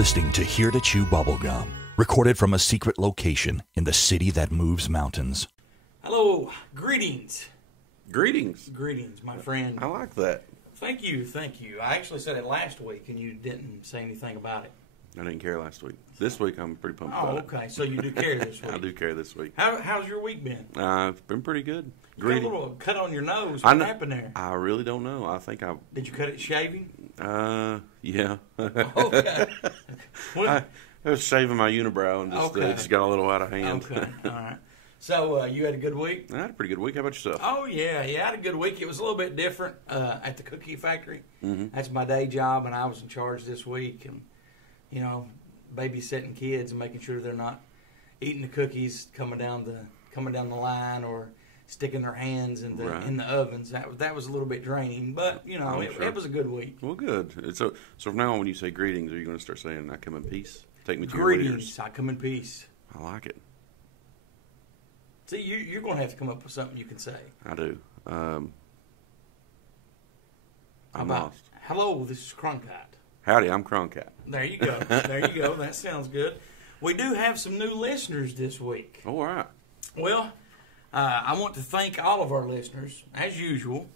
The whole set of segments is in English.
listening to Here to Chew Bubblegum, recorded from a secret location in the city that moves mountains. Hello, greetings. Greetings. Greetings, my friend. I like that. Thank you. I actually said it last week, and you didn't say anything about it. I didn't care last week. This week I'm pretty pumped Oh, about it. okay. So you do care this week. I do care this week. How's your week been? It's been pretty good. You got a little cut on your nose. I What know- happened there? I really don't know. I think Did you cut it shaving? yeah. Okay. I was shaving my unibrow and just, Okay. just got a little out of hand. Okay. All right. So you had a good week? I had a pretty good week. How about yourself? Oh, yeah. I had a good week. It was a little bit different at the cookie factory. Mm-hmm. That's my day job, and I was in charge this week. And, you know, babysitting kids and making sure they're not eating the cookies coming down the line or sticking their hands in the ovens. That was a little bit draining, but, you know, it was a good week. Well, good. So from now on when you say greetings, are you going to start saying, I come in peace? Take me to your Greetings. leaders. I come in peace. I like it. See, you're going to have to come up with something you can say. I do. How I'm about, lost. hello, this is Cronkite. Howdy, I'm Croncat. There you go. There you go. That sounds good. We do have some new listeners this week. Oh, all right. Well, I want to thank all of our listeners, as usual.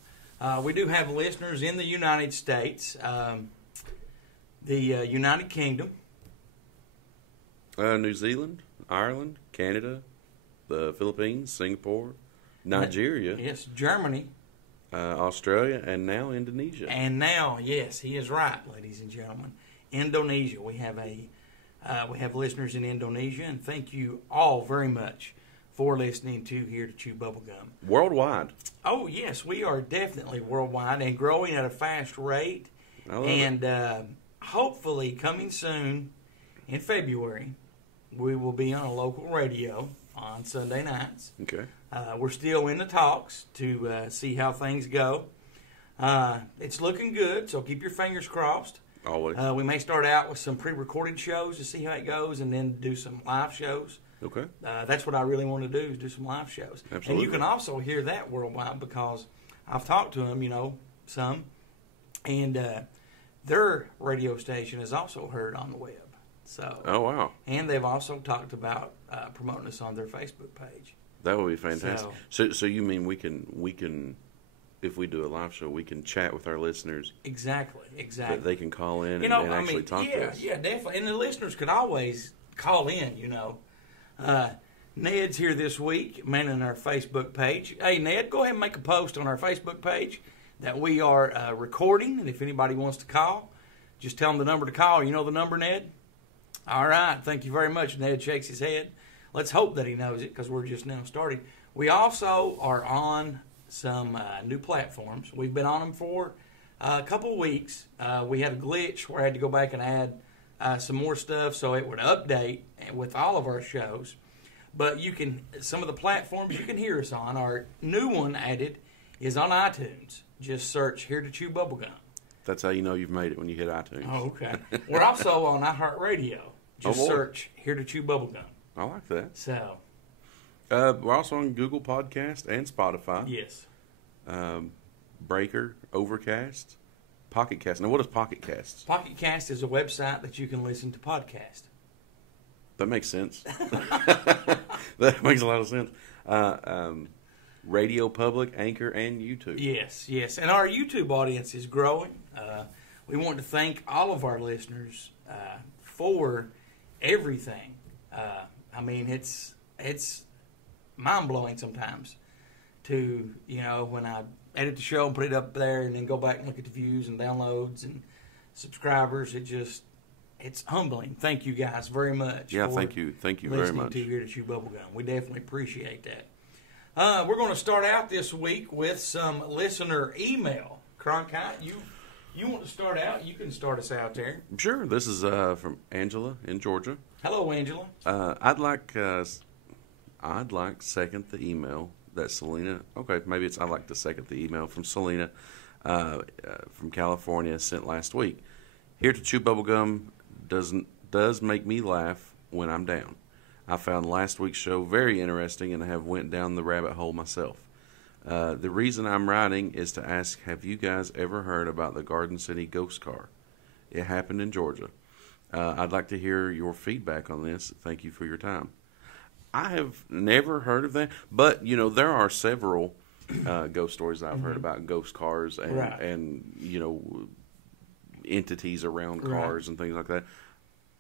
We do have listeners in the United States, the United Kingdom. New Zealand, Ireland, Canada, the Philippines, Singapore, Nigeria, Yes, Germany. Australia, and now Indonesia. And now, yes, he is right, ladies and gentlemen. Indonesia. We have listeners in Indonesia, and thank you all very much for listening to Here to Chew Bubblegum. Worldwide. Oh, yes, we are definitely worldwide and growing at a fast rate. I love And hopefully, coming soon in February, we will be on a local radio on Sunday nights. Okay. We're still in the talks to see how things go. It's looking good, so keep your fingers crossed. Always. We may start out with some pre-recorded shows to see how it goes, and then do some live shows. Okay. That's what I really want to do, is do some live shows. Absolutely. And you can also hear that worldwide because I've talked to them, some, and their radio station is also heard on the web. So. Oh, wow. And they've also talked about promoting us on their Facebook page. That would be fantastic. So you mean we can, if we do a live show, we can chat with our listeners? Exactly. That they can call in and actually talk to us? Yeah, definitely. And the listeners could always call in, Ned's here this week, manning our Facebook page. Hey, Ned, go ahead and make a post on our Facebook page that we are recording. And if anybody wants to call, just tell them the number to call. You know the number, Ned? All right. Thank you very much. Ned shakes his head. Let's hope that he knows it because we're just now starting. We also are on some new platforms. We've been on them for a couple of weeks. We had a glitch where I had to go back and add some more stuff so it would update with all of our shows. But some of the platforms you can hear us on, our new one added is on iTunes. Just search Here to Chew Bubblegum. That's how you know you've made it, when you hit iTunes. Oh, okay. We're also on iHeartRadio. Just search Here to Chew Bubblegum. I like that. So. We're also on Google Podcast and Spotify. Yes. Breaker, Overcast, Pocket Cast. Now, what is Pocket Cast? Pocket Cast is a website that you can listen to podcasts. That makes sense. That makes a lot of sense. Radio Public, Anchor, and YouTube. Yes. And our YouTube audience is growing. We want to thank all of our listeners for everything. It's mind-blowing sometimes to, when I edit the show and put it up there and then go back and look at the views and downloads and subscribers. It's humbling. Thank you guys very much. Yeah, thank you very much. Listening to Here to Chew Bubblegum. We definitely appreciate that. We're going to start out this week with some listener email. Cronkite, you want to start out? You can start us out there. Sure. This is from Angela in Georgia. Hello, Angela. I'd like second the email that Selena. Okay, maybe I'd like to second the email from Selena from California sent last week. Here to Chew Bubblegum does make me laugh when I'm down. I found last week's show very interesting and have went down the rabbit hole myself. The reason I'm writing is to ask, have you guys ever heard about the Garden City ghost car? It happened in Georgia. I'd like to hear your feedback on this. Thank you for your time. I have never heard of that, but there are several ghost stories that I've heard about ghost cars and entities around cars and things like that.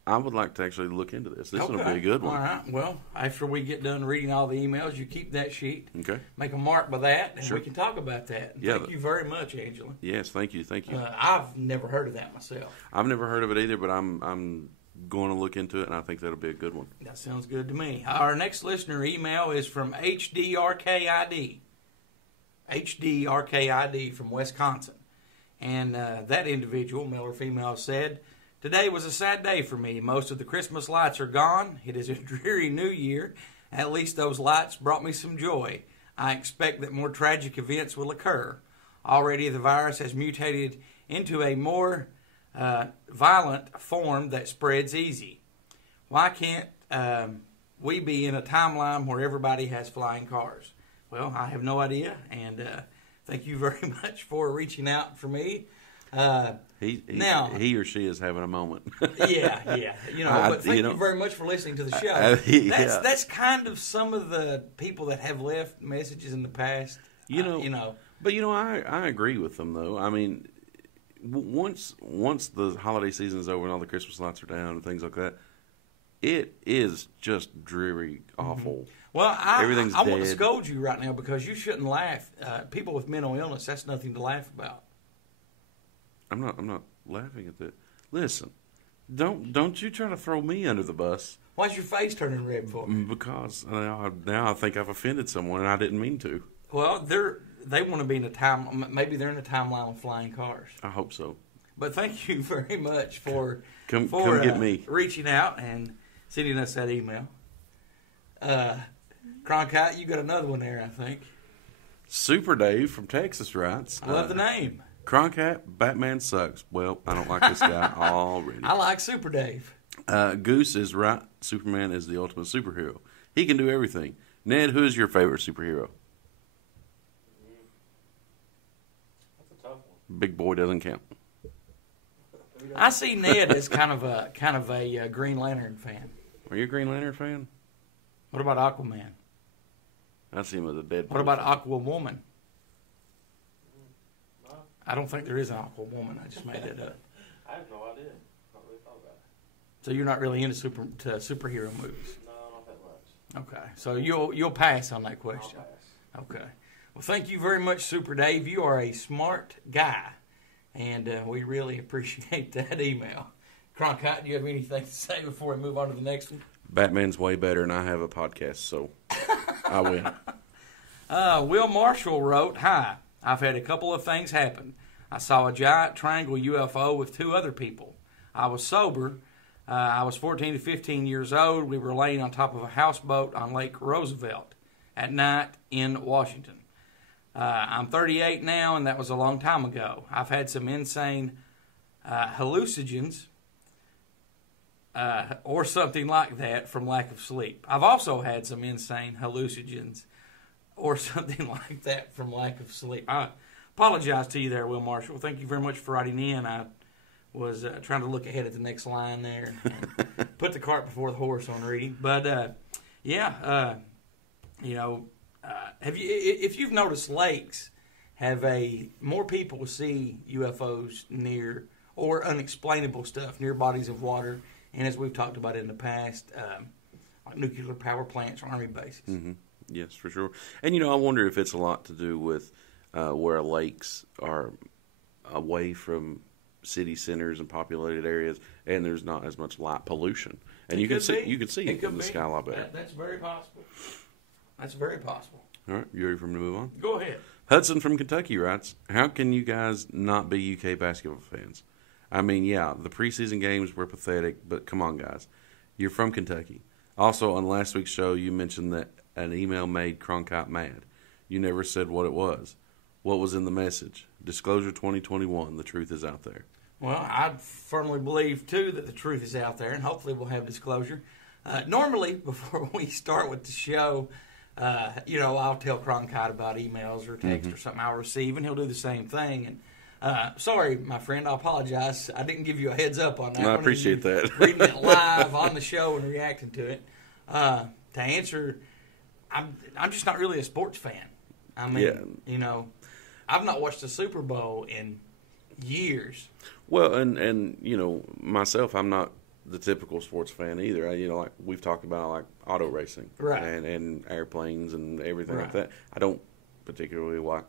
I would like to actually look into this. This is going to be a good one. All right. Well, after we get done reading all the emails, you keep that sheet. Okay. Make a mark by that, and Sure. we can talk about that. Yeah, Thank you very much, Angela. Yes, thank you. I've never heard of that myself. I've never heard of it either, but I'm going to look into it, and I think that'll be a good one. That sounds good to me. Our next listener email is from HDRKID. HDRKID from Wisconsin. And that individual, male or female, said, "Today was a sad day for me. Most of the Christmas lights are gone. It is a dreary new year. At least those lights brought me some joy. I expect that more tragic events will occur. Already the virus has mutated into a more violent form that spreads easy. Why can't we be in a timeline where everybody has flying cars?" Well, I have no idea, and thank you very much for reaching out for me. He or she is having a moment. Yeah. But thank you very much for listening to the show. That's kind of some of the people that have left messages in the past. But I agree with them though. I mean, once the holiday season is over and all the Christmas lights are down and things like that, it is just dreary, awful. Well, Everything's I want to dead. scold you right now because you shouldn't laugh. People with mental illness, that's nothing to laugh about. I'm not laughing at that. Listen, don't you try to throw me under the bus. Why's your face turning red for? Because now I think I've offended someone and I didn't mean to. Well, they want to be in a time. Maybe they're in a timeline with flying cars. I hope so. But thank you very much for Come get me. Reaching out and sending us that email. Cronkite, you got another one there, I think. Super Dave from Texas writes. I love the name. Cronkite, Batman sucks. Well, I don't like this guy already. I like Super Dave. Goose is right. Superman is the ultimate superhero. He can do everything. Ned, who is your favorite superhero? That's a tough one. Big boy doesn't count. I see Ned as kind of a Green Lantern fan. Are you a Green Lantern fan? What about Aquaman? I see him as a dead. What about Aquawoman? I don't think there is an Aquawoman. I just made that up. I have no idea. Not really thought about it. So you're not really into superhero movies. No, not that much. Okay, so you'll pass on that question. I'll pass. Okay. Well, thank you very much, Super Dave. You are a smart guy, and we really appreciate that email. Cronkite, do you have anything to say before we move on to the next one? Batman's way better, and I have a podcast, so I win. Will Marshall wrote, "Hi, I've had a couple of things happen. I saw a giant triangle UFO with two other people. I was sober. I was 14 to 15 years old. We were laying on top of a houseboat on Lake Roosevelt at night in Washington. I'm 38 now, and that was a long time ago. I've had some insane hallucinogens or something like that from lack of sleep. I've also had some insane hallucinogens or something like that from lack of sleep." I apologize to you there, Will Marshall. Thank you very much for writing in. I was trying to look ahead at the next line there and put the cart before the horse on reading. But, have you? If you've noticed, lakes have more people see UFOs near or unexplainable stuff near bodies of water, and as we've talked about in the past, like nuclear power plants or army bases. Mm-hmm. Yes, for sure. And, I wonder if it's a lot to do with where lakes are away from city centers and populated areas, and there's not as much light pollution. And you can see it in the sky a lot better. That's very possible. That's very possible. All right, you ready for me to move on? Go ahead. Hudson from Kentucky writes, "How can you guys not be UK basketball fans? I mean, yeah, the preseason games were pathetic, but come on, guys. You're from Kentucky. Also, on last week's show, you mentioned that an email made Cronkite mad. You never said what it was. What was in the message? Disclosure 2021, the truth is out there." Well, I firmly believe, too, that the truth is out there, and hopefully we'll have disclosure. Normally, before we start with the show, I'll tell Cronkite about emails or text or something I'll receive, and he'll do the same thing. Sorry, my friend. I apologize. I didn't give you a heads up on that. I one, appreciate and you that. reading it live on the show and reacting to it. To answer, I'm just not really a sports fan. I mean, Yeah. I've not watched the Super Bowl in years. Well, and myself, I'm not the typical sports fan either. Like we've talked about, like auto racing, Right. and airplanes and everything like Right. that. I don't particularly like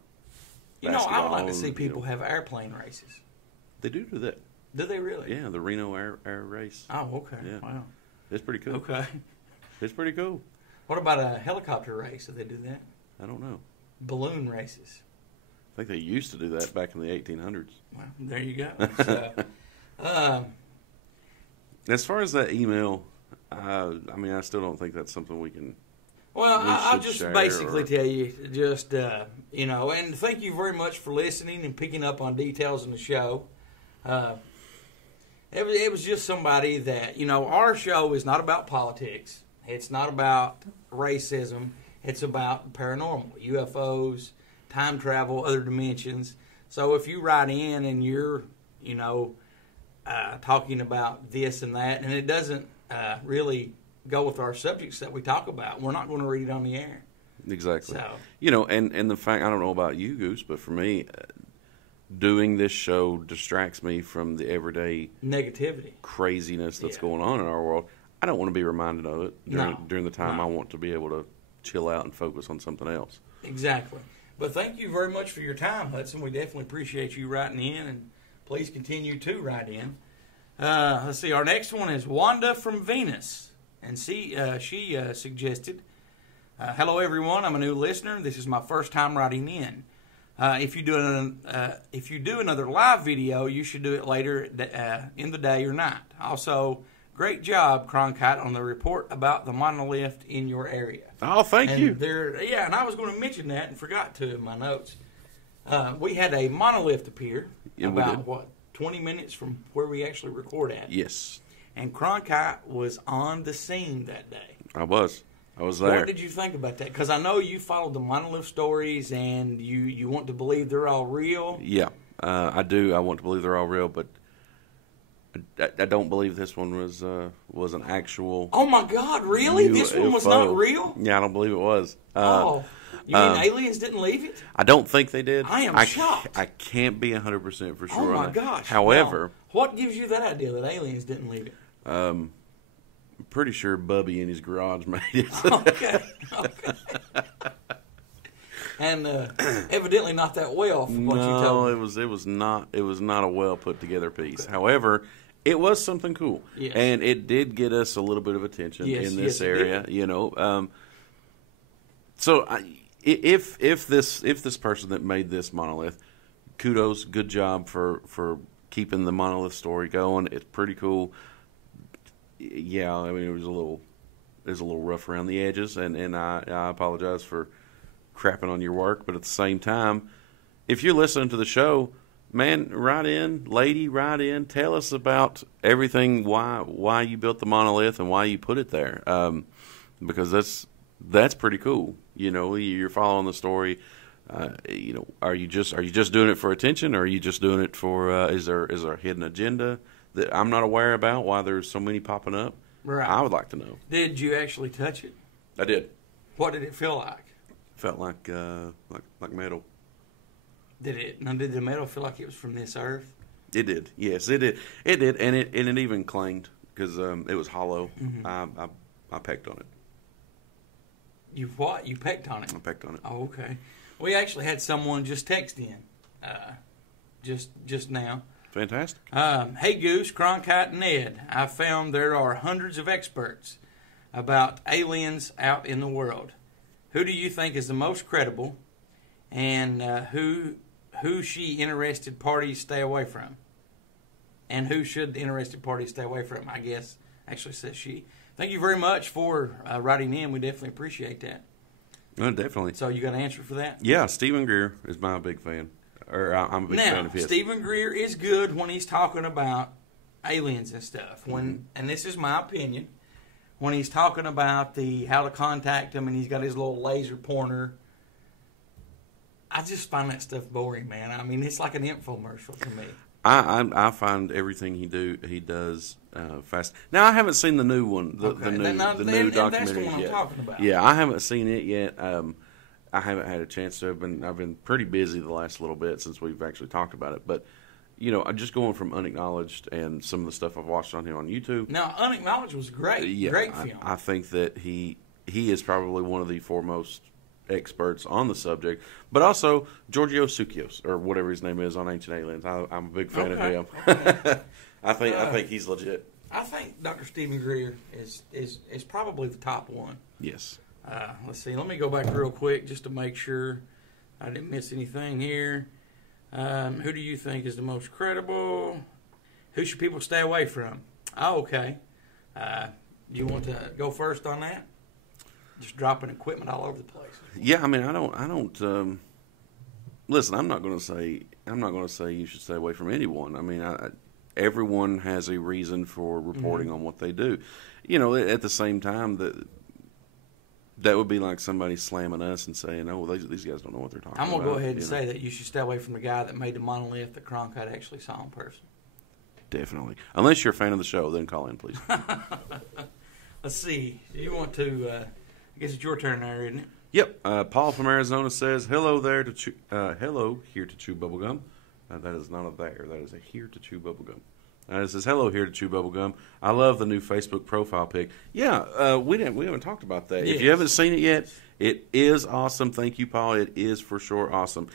I would like to basketball, see people have airplane races. They do that. Do they really? Yeah, the Reno air race. Oh, okay. Yeah. Wow. It's pretty cool. Okay. It's pretty cool. What about a helicopter race? Do they do that? I don't know. Balloon races. I think they used to do that back in the 1800s. Well, there you go. So, As far as that email, I still don't think that's something we can. well, We I'll should just share basically or- tell you, just, and thank you very much for listening and picking up on details in the show. It was just somebody that, our show is not about politics. It's not about racism. It's about paranormal, UFOs, time travel, other dimensions. So if you write in and you're, talking about this and that, and it doesn't really go with our subjects that we talk about, we're not going to read it on the air. Exactly. So, And the fact, I don't know about you, Goose, but for me, doing this show distracts me from the everyday negativity. craziness that's Yeah. going on in our world. I don't want to be reminded of it during the time No. I want to be able to chill out and focus on something else. Exactly. But thank you very much for your time, Hudson. We definitely appreciate you writing in, and please continue to write in. Let's see. Our next one is Wanda from Venus, and she suggested, "Hello, everyone. I'm a new listener. This is my first time writing in. If you do another live video, you should do it later in the day or night. Also, great job, Cronkite, on the report about the monolith in your area." Oh, thank And you. and I was going to mention that and forgot to in my notes. We had a monolith appear Yeah, we about, did. 20 minutes from where we actually record at. Yes, And Cronkite was on the scene that day. I was there. What did you think about that? Because I know you followed the monolith stories and you want to believe they're all real. Yeah, I do. I want to believe they're all real, but I don't believe this one was an actual. Oh, my God, really? This one was not UFO. real? Yeah, I don't believe it was. You mean aliens didn't leave it? I don't think they did. I am shocked. I can't be 100% for Oh, sure. my on that. gosh. However, Now, what gives you that idea that aliens didn't leave it? I'm pretty sure Bubby in his garage made it. Okay. And evidently not that well from what you No, told me. it was not a well put together piece. However, it was something cool, Yes. and it did get us a little bit of attention Yes, in this yes, it area. did. So if this person that made this monolith, kudos, good job for keeping the monolith story going. It's pretty cool. Yeah, I mean it was a little rough around the edges, and I apologize for crapping on your work, but at the same time, if you're listening to the show, man, write in, lady, write in, tell us about everything, why you built the monolith and why you put it there, because that's pretty cool. You're following the story. Are you just doing it for attention, or are you just doing it for? Is there a hidden agenda that I'm not aware about? Why there's so many popping up? Right. I would like to know. Did you actually touch it? I did. What did it feel like? Felt like metal. Did the metal feel like it was from this earth? It did. Yes, it did. It did, and it even clanged because it was hollow. Mm-hmm. I pecked on it. You what? You pecked on it? I pecked on it. Oh, okay. We actually had someone just text in, just now. Fantastic. Hey Goose, Cronkite, and Ned. I found there are hundreds of experts about aliens out in the world. Who do you think is the most credible, and who should interested parties stay away from? And who should the interested parties stay away from? I guess actually says she. Thank you very much for writing in. We definitely appreciate that. Oh, definitely. So you got an answer for that? Yeah, Stephen Greer is my big fan. I'm a big fan Now, of his. Stephen Greer is good when he's talking about aliens and stuff. And this is my opinion, when he's talking about how to contact them, and he's got his little laser pointer. I just find that stuff boring, man. I mean, it's like an infomercial to me. I find everything he does fast. Now I haven't seen the new one, the new and documentary that's the one I'm yet. talking about. Yeah, I haven't seen it yet. I haven't had a chance to. I've been pretty busy the last little bit since we've actually talked about it. But I'm just going from Unacknowledged and some of the stuff I've watched on him on YouTube. Now, Unacknowledged was great. Yeah, Great film. I think that he is probably one of the foremost experts on the subject, but also Giorgio Tsoukios, or whatever his name is on Ancient Aliens. I'm a big fan of him. Okay. I think he's legit. I think Dr. Stephen Greer is probably the top one. Yes. Let's see. Let me go back real quick just to make sure I didn't miss anything here. Who do you think is the most credible? Who should people stay away from? Oh, okay. You want to go first on that? Just dropping equipment all over the place. Yeah, I mean, I don't. Listen, I'm not going to say you should stay away from anyone. I mean, everyone has a reason for reporting on what they do. At the same time, that would be like somebody slamming us and saying, "Oh, well, these guys don't know what they're talking about." I'm going to go ahead and say that you should stay away from the guy that made the monolith that Cronkite actually saw in person. Definitely, unless you're a fan of the show, then call in, please. Let's see. Do you want to? I guess it's your turn there, isn't it? Yep. Paul from Arizona says, "Hello there to hello here to chew bubblegum." That is not a there. That is a here to chew bubblegum. It says, "Hello here to chew bubblegum. I love the new Facebook profile pic." Yeah, we haven't talked about that. Yes. If you haven't seen it yet, it is awesome. Thank you, Paul. It is for sure awesome.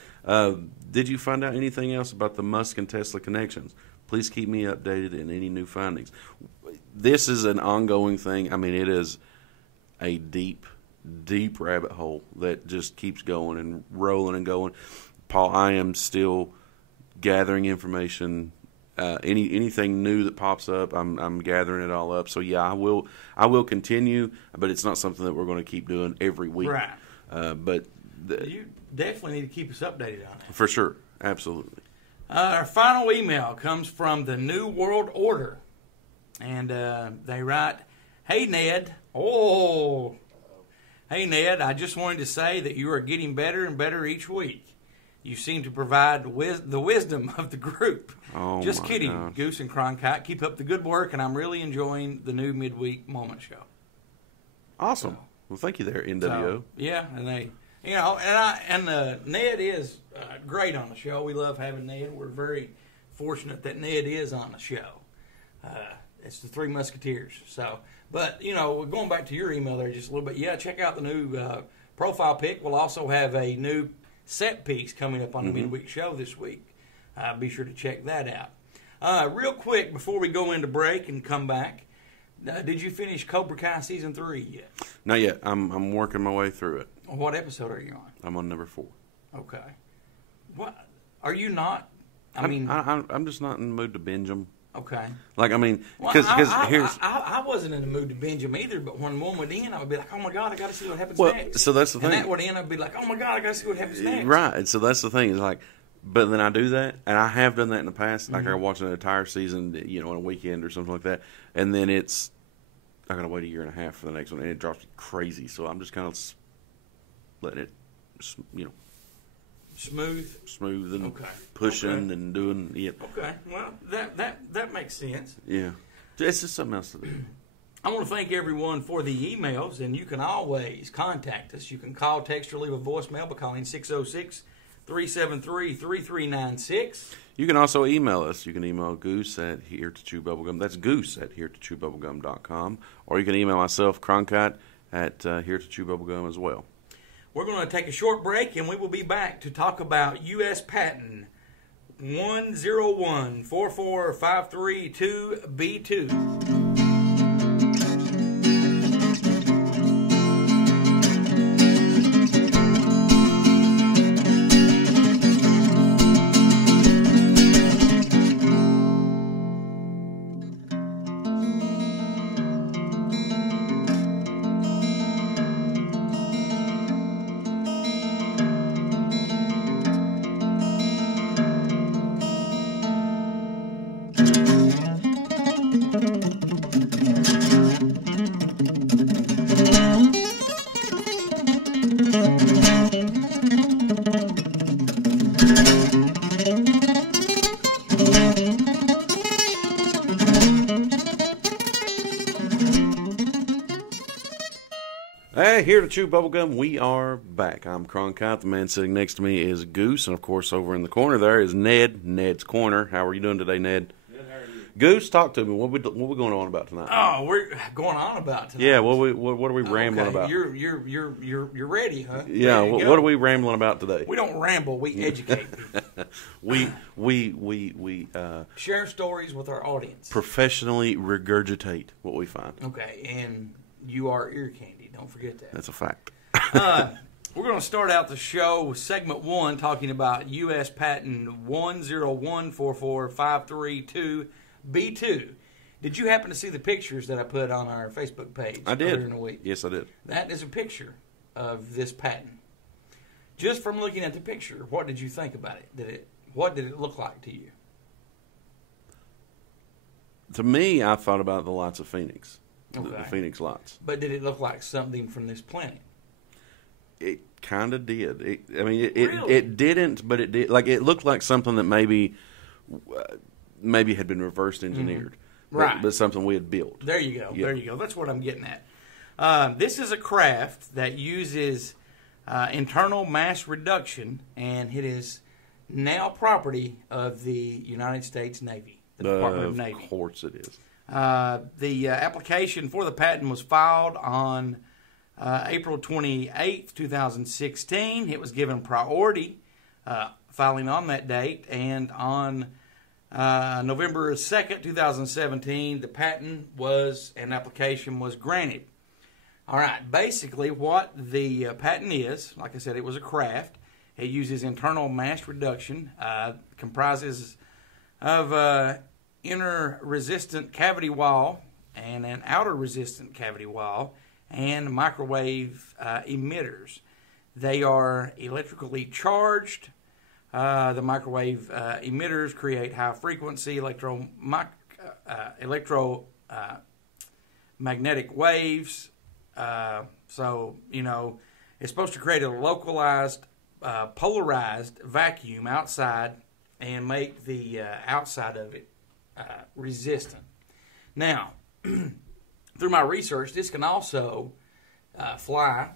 Did you find out anything else about the Musk and Tesla connections? Please keep me updated in any new findings. This is an ongoing thing. I mean, it is a deep rabbit hole that just keeps going and rolling and going. Paul, I am still gathering information. Anything new that pops up, I'm gathering it all up. So yeah, I will continue, but it's not something that we're going to keep doing every week. Right. But You definitely need to keep us updated on it. for sure, absolutely. Our final email comes from the New World Order. And they write, "Hey, Ned. Oh. Hey, Ned, I just wanted to say that you are getting better and better each week. You seem to provide the wisdom of the group." Oh, just my kidding, gosh. Goose and Cronkite. Keep up the good work, and I'm really enjoying the new midweek moment show. Awesome. Well, thank you there, NWO. So, yeah, and they, Ned is great on the show. We love having Ned. We're very fortunate that Ned is on the show. It's the Three Musketeers. So, but going back to your email there just a little bit. Yeah, check out the new profile pic. We'll also have a new set piece coming up on the midweek show this week. Be sure to check that out. Real quick before we go into break and come back. Did you finish Cobra Kai Season 3 yet? Not yet. I'm working my way through it. What episode are you on? I'm on number 4. Okay. What? Are you not? I'm just not in the mood to binge them. Okay. Like, I mean, Well, because here's... I wasn't in the mood to binge them either, but when one would end, I would be like, oh my God, I got to see what happens Well, next. so that's the And thing. that would end, I'd be like, oh my God, I got to see what happens next. Right. So that's the thing. Is like, but then I do that, and I have done that in the past. Like, I watch an entire season, on a weekend or something like that, and then I got to wait a year and a half for the next one, and it drops crazy. So I'm just kind of letting it, smooth and Okay. pushing Okay. and doing it. Okay. Well, that makes sense. Yeah. It's just something else to do. I want to thank everyone for the emails, and you can always contact us. You can call, text, or leave a voicemail by calling 606-373-3396. You can also email us. You can email Goose at here to chew bubblegum. That's Goose at here to chew bubblegum.com. Or you can email myself, Cronkite, at here to chew bubblegum as well. We're going to take a short break, and we will be back to talk about U.S. Patent 101-44532B2. Hey, here to Chew Bubblegum. We are back. I'm Cronkite. The man sitting next to me is Goose. And, of course, over in the corner there is Ned. Ned's Corner. How are you doing today, Ned? Good, how are you? Goose, talk to me. What we going on about tonight? Oh, we're going on about tonight. Yeah, what are we rambling Okay, about? You're ready, huh? Yeah, Ready to go? what are we rambling about today? We don't ramble. We educate people. We Share stories with our audience. professionally regurgitate what we find. Okay, and you are ear candy. Don't forget that. That's a fact. We're going to start out the show with segment 1 talking about U.S. Patent 101445332B2. Did you happen to see the pictures that I put on our Facebook page I earlier did. in the week? Yes, I did. That is a picture of this patent. Just from looking at the picture, what did you think about it? What did it look like to you? To me, I thought about the lights of Phoenix. The Okay. Phoenix lights. But did it look like something from this planet? It kind of did. It Really? didn't, but it did. Like, it looked like something that maybe had been reverse engineered. Right. But something we had built. There you go. Yeah. There you go. That's what I'm getting at. This is a craft that uses internal mass reduction, and it is now property of the United States Navy, the Department of Navy. Of course it is. The application for the patent was filed on April 28th, 2016. It was given priority filing on that date, and on November 2nd, 2017, the patent an application was granted. All right, basically what the patent is, like I said, it was a craft. It uses internal mass reduction, comprises of inner resistant cavity wall and an outer resistant cavity wall and microwave emitters. They are electrically charged. The microwave emitters create high frequency electromagnetic waves. So, it's supposed to create a localized, polarized vacuum outside and make the outside of it resistant. Now, through my research, this can also fly.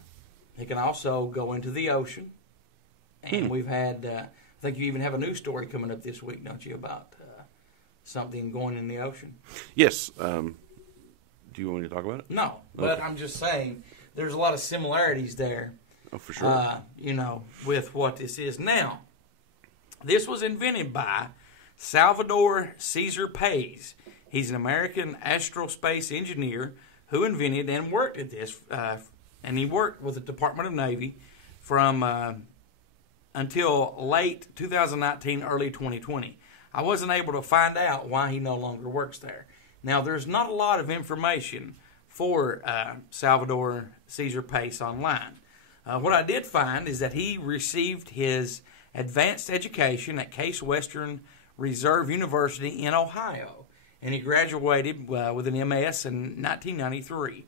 It can also go into the ocean. And we've had, I think you even have a news story coming up this week, don't you, about something going in the ocean? Yes. Do you want me to talk about it? No, but Okay. I'm just saying there's a lot of similarities there. Oh, for sure. With what this is. Now, this was invented by Salvador Cesar Pais. He's an American aerospace engineer who invented and worked at this, and he worked with the Department of Navy from until late 2019, early 2020. I wasn't able to find out why he no longer works there. Now, there's not a lot of information for Salvador Cesar Pais online. What I did find is that he received his advanced education at Case Western Reserve University in Ohio, and he graduated with an MS in 1993.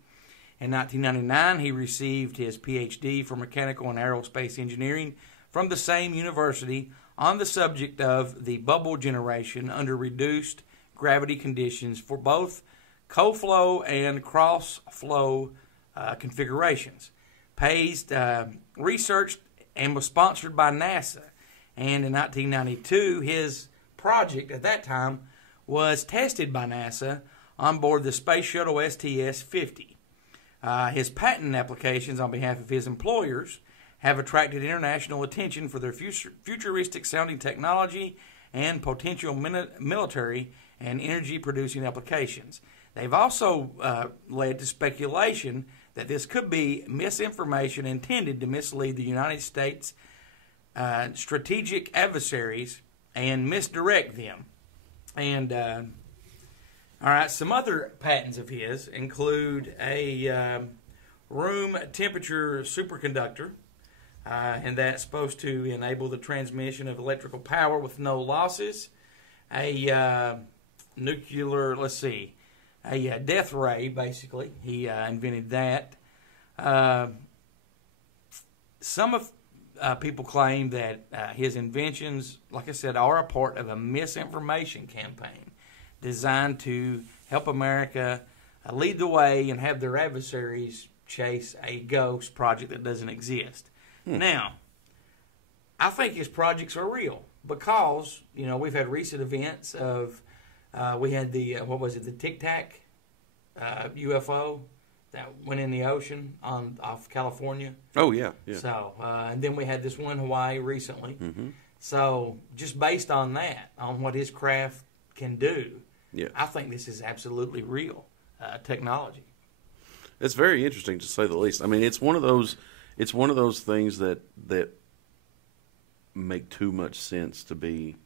In 1999, he received his PhD for mechanical and aerospace engineering from the same university on the subject of the bubble generation under reduced gravity conditions for both co-flow and cross-flow configurations. Pais researched and was sponsored by NASA, and in 1992, his project at that time was tested by NASA on board the Space Shuttle STS-50. His patent applications on behalf of his employers have attracted international attention for their futuristic-sounding technology and potential military and energy-producing applications. They've also led to speculation that this could be misinformation intended to mislead the United States strategic adversaries and misdirect them. And, all right, some other patents of his include a room temperature superconductor, and that's supposed to enable the transmission of electrical power with no losses. A nuclear, a death ray, basically. He invented that. Some of people claim that his inventions, like I said, are a part of a misinformation campaign designed to help America lead the way and have their adversaries chase a ghost project that doesn't exist. Now, I think his projects are real because, we've had recent events of, we had the Tic Tac UFO that went in the ocean off California. Oh, yeah. So, and then we had this one in Hawaii recently. Mm-hmm. So, just based on that, on what his craft can do, Yeah. I think this is absolutely real technology. It's very interesting, to say the least. I mean, it's one of those things that make too much sense to be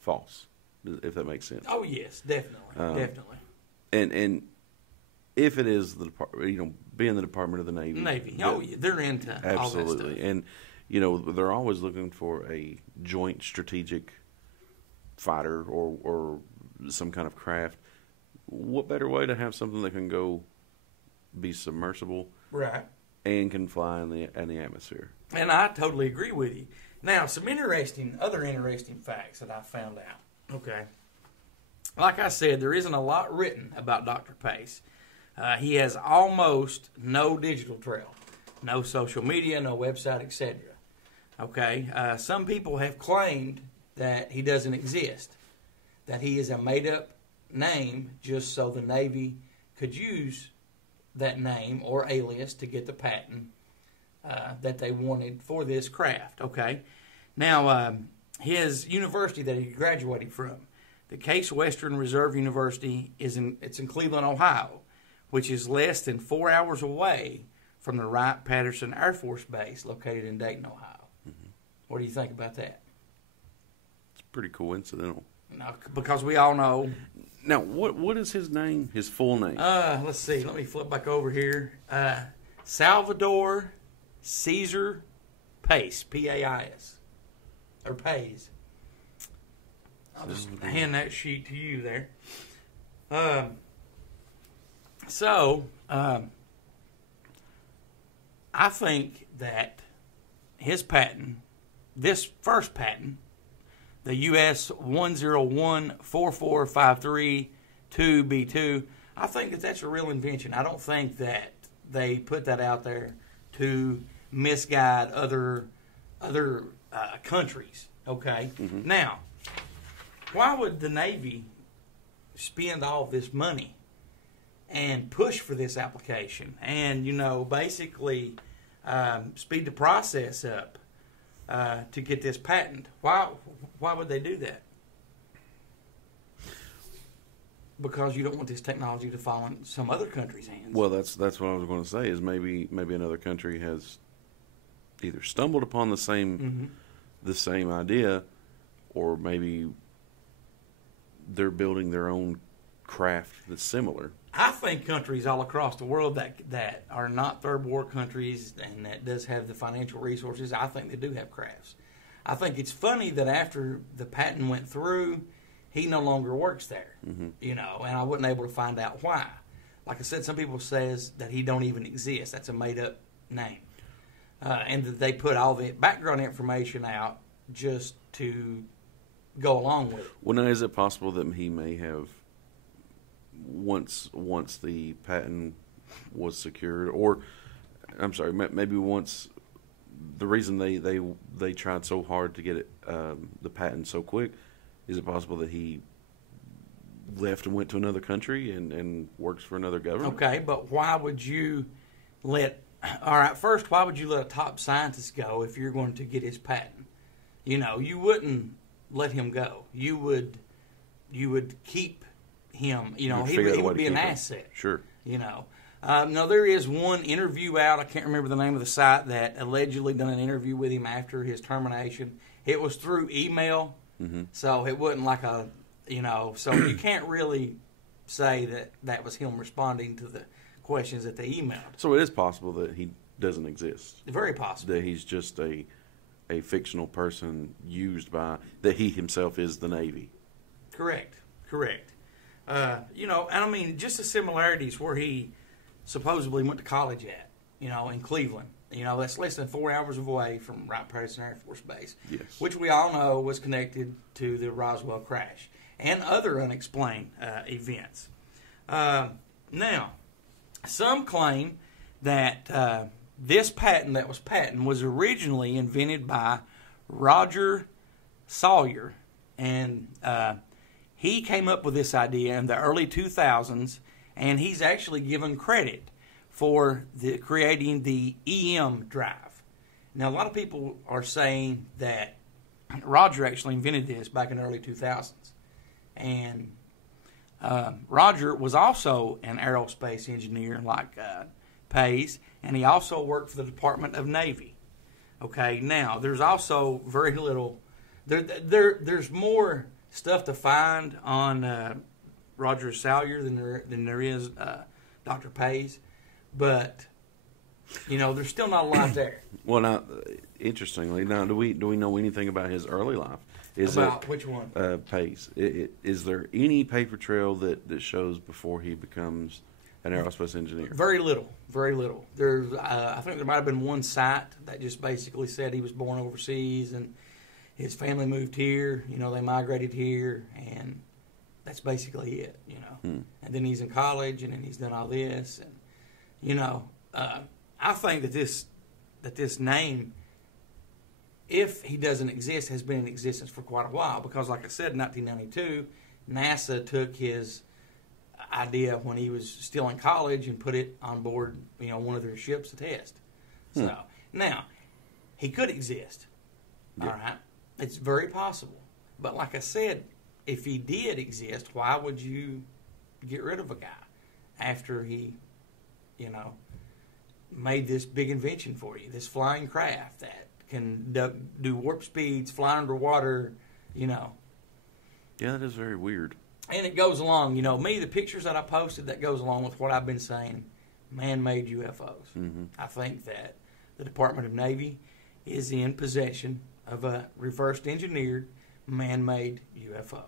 false, if that makes sense. Oh yes, definitely, definitely. And if it is the being the Department of the Navy, Yeah, they're into all that absolutely, stuff. and they're always looking for a joint strategic fighter or some kind of craft. What better way to have something that can go be submersible, Right. and can fly in the atmosphere? And I totally agree with you. Now, some other interesting facts that I found out. Okay. Like I said, there isn't a lot written about Dr. Pace. He has almost no digital trail, no social media, no website, etc. Okay. Some people have claimed that he doesn't exist, that he is a made-up name just so the Navy could use that name or alias to get the patent that they wanted for this craft. Okay. Now, his university that he graduated from, the Case Western Reserve University, it's in Cleveland, Ohio, which is less than 4 hours away from the Wright-Patterson Air Force Base located in Dayton, Ohio. Mm-hmm. What do you think about that? It's pretty coincidental. No, because we all know. Now, what is his name? His full name? Let's see. Let me flip back over here. Salvador Caesar Pace, P-A-I-S, or Pace. I'll just hand that sheet to you there. I think that his patent, this first patent, the US 1014453-2B2, I think that that's a real invention. I don't think that they put that out there to misguide other countries. Okay? Mm-hmm. Now, why would the Navy spend all this money and push for this application and, basically speed the process up to get this patent? Why would they do that? Because you don't want this technology to fall in some other country's hands. Well, that's what I was going to say. Is maybe another country has either stumbled upon the same idea, or maybe they're building their own craft that's similar. I think countries all across the world that are not third world countries and that does have the financial resources, I think they do have crafts. I think it's funny that after the patent went through, he no longer works there, and I wasn't able to find out why. Like I said, some people says that he don't even exist. That's a made-up name. And that they put all the background information out just to go along with it. Well, now, is it possible that he may have, once the patent was secured, or, I'm sorry, maybe once, the reason they tried so hard to get it, the patent so quick, is it possible that he left and went to another country and works for another government? Okay, but why would you first, why would you let a top scientist go if you're going to get his patent? You wouldn't let him go. You would keep him, he would be an asset. Sure. Now, there is one interview out, I can't remember the name of the site, that allegedly done an interview with him after his termination. It was through email, so it wasn't like so you can't really say that was him responding to the questions that they emailed. So it is possible that he doesn't exist. Very possible. That he's just a fictional person used by, that he himself is the Navy. Correct. And I mean, just the similarities where he supposedly went to college at, in Cleveland. That's less than 4 hours away from Wright-Patterson Air Force Base, Yes. which we all know was connected to the Roswell crash and other unexplained events. Now, some claim that this patent that was patented was originally invented by Roger Sawyer, and he came up with this idea in the early 2000s, and he's actually given credit for creating the EM drive. Now, a lot of people are saying that Roger actually invented this back in the early 2000s, and Roger was also an aerospace engineer like Pays, and he also worked for the Department of Navy. Okay, now there's also very little. There's more stuff to find on Roger Sawyer than there is Dr. Pays, but there's still not a lot there. Well, now, interestingly, now do we know anything about his early life? Which one? Pays. Is there any paper trail that shows before he becomes an aerospace engineer? Very little. There's, I think there might have been one site that just basically said he was born overseas and his family moved here. They migrated here, and that's basically it. And then he's in college, and then he's done all this, and I think that this name, if he doesn't exist, has been in existence for quite a while. Because, like I said, in 1992, NASA took his idea when he was still in college and put it on board, one of their ships to test. So now he could exist. Yeah. All right, it's very possible. But like I said, if he did exist, why would you get rid of a guy after he, made this big invention for you, this flying craft that can do warp speeds, fly underwater, Yeah, that is very weird. And it goes along, the pictures that I posted, that goes along with what I've been saying, man-made UFOs. Mm-hmm. I think that the Department of Navy is in possession of a reversed engineered man-made UFO.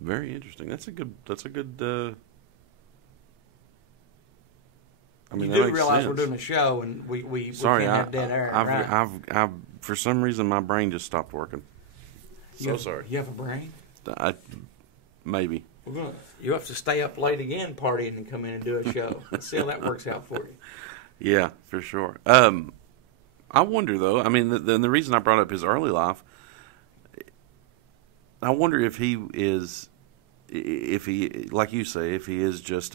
Very interesting. That's a good. I mean, you do realize sense. We're doing a show and we can't have dead air, right? I've for some reason my brain just stopped working. Sorry. You have a brain? Maybe. You have to stay up late again partying and come in and do a show. Let's see how that works out for you. Yeah, for sure. I wonder though. I mean, the reason I brought up his early life, I wonder if he is, like you say, if he is just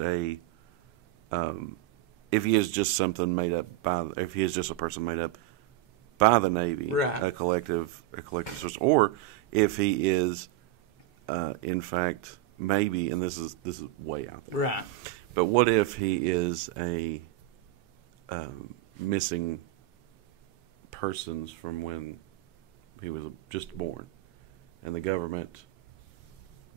if he is just something made up if he is just a person made up by the Navy, right. a collective source, or if he is, in fact, maybe, and this is way out there, right? But what if he is a missing persons from when he was just born, and the government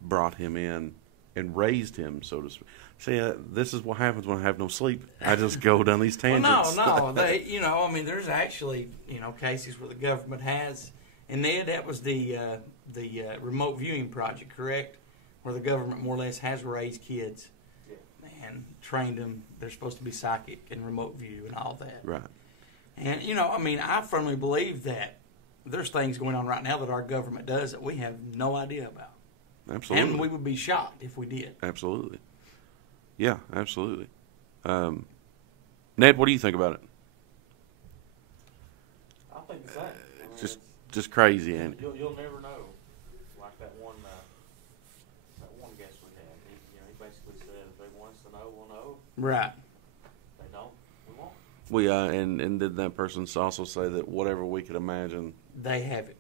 brought him in and raised him, so to speak. See, this is what happens when I have no sleep. I just go down these tangents. Well, no. There's actually, cases where the government has, and Ned, that was the remote viewing project, correct? Where the government more or less has raised kids and trained them. They're supposed to be psychic and remote view and all that. Right. And, I firmly believe that there's things going on right now that our government does that we have no idea about. Absolutely. And we would be shocked if we did. Absolutely. Yeah, absolutely. Ned, what do you think about it? I think the same. Just crazy, ain't it? You'll never know. Like that one guest we had. He basically said, if they want us to know, we'll know. Right. If they don't, we won't. And did that person also say that whatever we could imagine, they have it.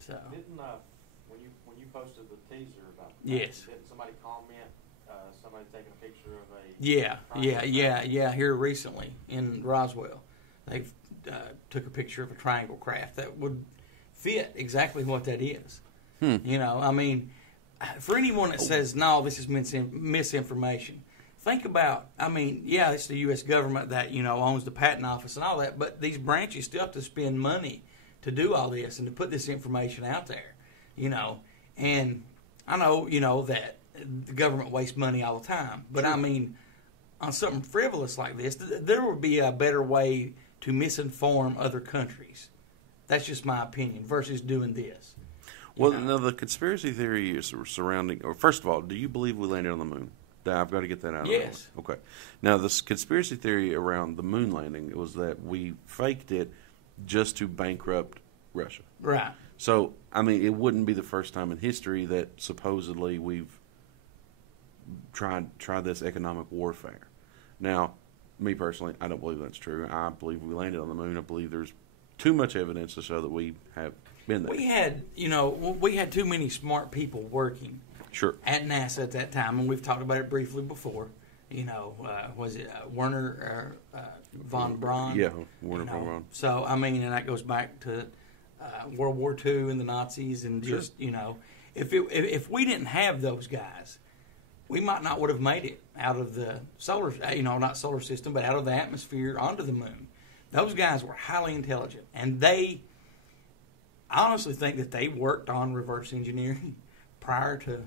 So didn't when you posted the teaser about yes, didn't somebody comment? Somebody taking a picture of a here recently in Roswell, they took a picture of a triangle craft that would fit exactly what that is. For anyone that says no, this is misinformation, think about, it's the U.S. government that owns the patent office and all that, but these branches still have to spend money to do all this and to put this information out there, and I know that the government wastes money all the time, but sure. On something frivolous like this, there would be a better way to misinform other countries. That's just my opinion, versus doing this. Well, now the conspiracy theory is surrounding, or first of all, do you believe we landed on the moon? I've got to get that out of Yes. the way. Okay. Now, this conspiracy theory around the moon landing was that we faked it just to bankrupt Russia. Right. So, I mean, it wouldn't be the first time in history that supposedly we've tried this economic warfare. Now, me personally, I don't believe that's true. I believe we landed on the moon. I believe there's too much evidence to show that we have been there. We had too many smart people working Sure. at NASA at that time, and we've talked about it briefly before. Was it Werner von Braun? Yeah, Werner von Braun. So, I mean, and that goes back to World War II and the Nazis, and Sure. just, if we didn't have those guys, we might not would have made it out of the not solar system, but out of the atmosphere onto the moon. Those guys were highly intelligent, and I honestly think that they worked on reverse engineering prior to,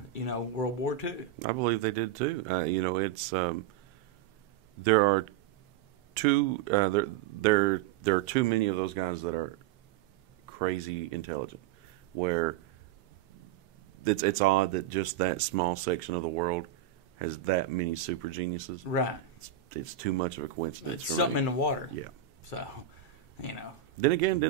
World War II. I believe they did too. It's there are there are too many of those guys that are crazy intelligent, where it's odd that just that small section of the world has that many super geniuses. Right. It's too much of a coincidence. It's for something me. in the water. Yeah. So, Then again,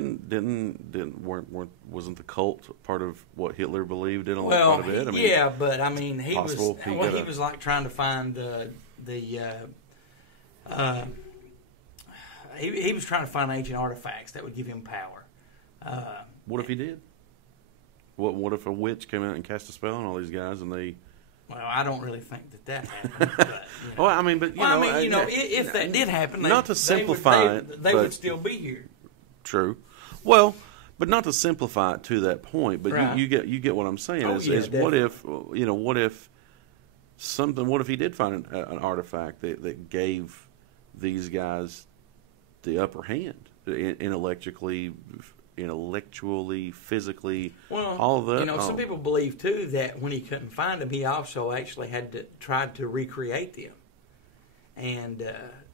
wasn't the cult part of what Hitler believed in quite a bit? But I mean, he possible was he was like trying to find he was trying to find ancient artifacts that would give him power. What if he did? What if a witch came out and cast a spell on all these guys and they? Well, I don't really think that happened. But, Well, I mean, but if that did happen, not to simplify they but- would still be here. True. Well, but not to simplify it to that point. But Right. you get what I'm saying. Oh, is yeah, what if what if he did find an artifact that gave these guys the upper hand intellectually, physically, Well, all of that. some people believe too that when he couldn't find them, he also actually had to try to recreate them. And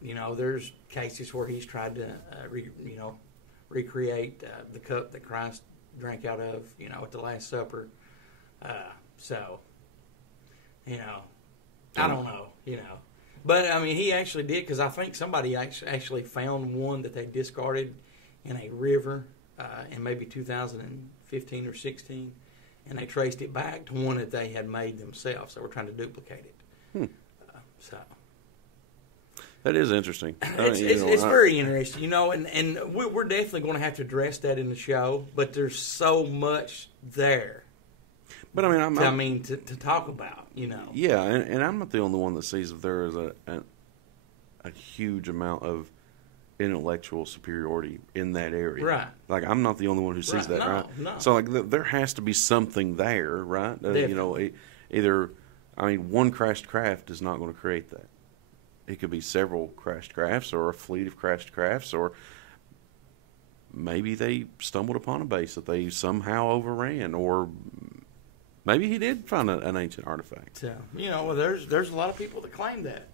there's cases where he's tried to recreate the cup that Christ drank out of, at the Last Supper. I don't know, But, I mean, he actually did, because I think somebody actually found one that they discarded in a river in maybe 2015 or 16, and they traced it back to one that they had made themselves. They were trying to duplicate it. That is interesting. It's very interesting, and we're definitely going to have to address that in the show, but there's so much there. But I mean, to talk about, Yeah, and I'm not the only one that sees that there is a huge amount of intellectual superiority in that area. Right. Like, I'm not the only one who sees that, right? No. So, like, there has to be something there, right? Either, one crashed craft is not going to create that. It could be several crashed crafts or a fleet of crashed crafts, or maybe they stumbled upon a base that they somehow overran, or maybe he did find an ancient artifact. So, there's a lot of people that claim that,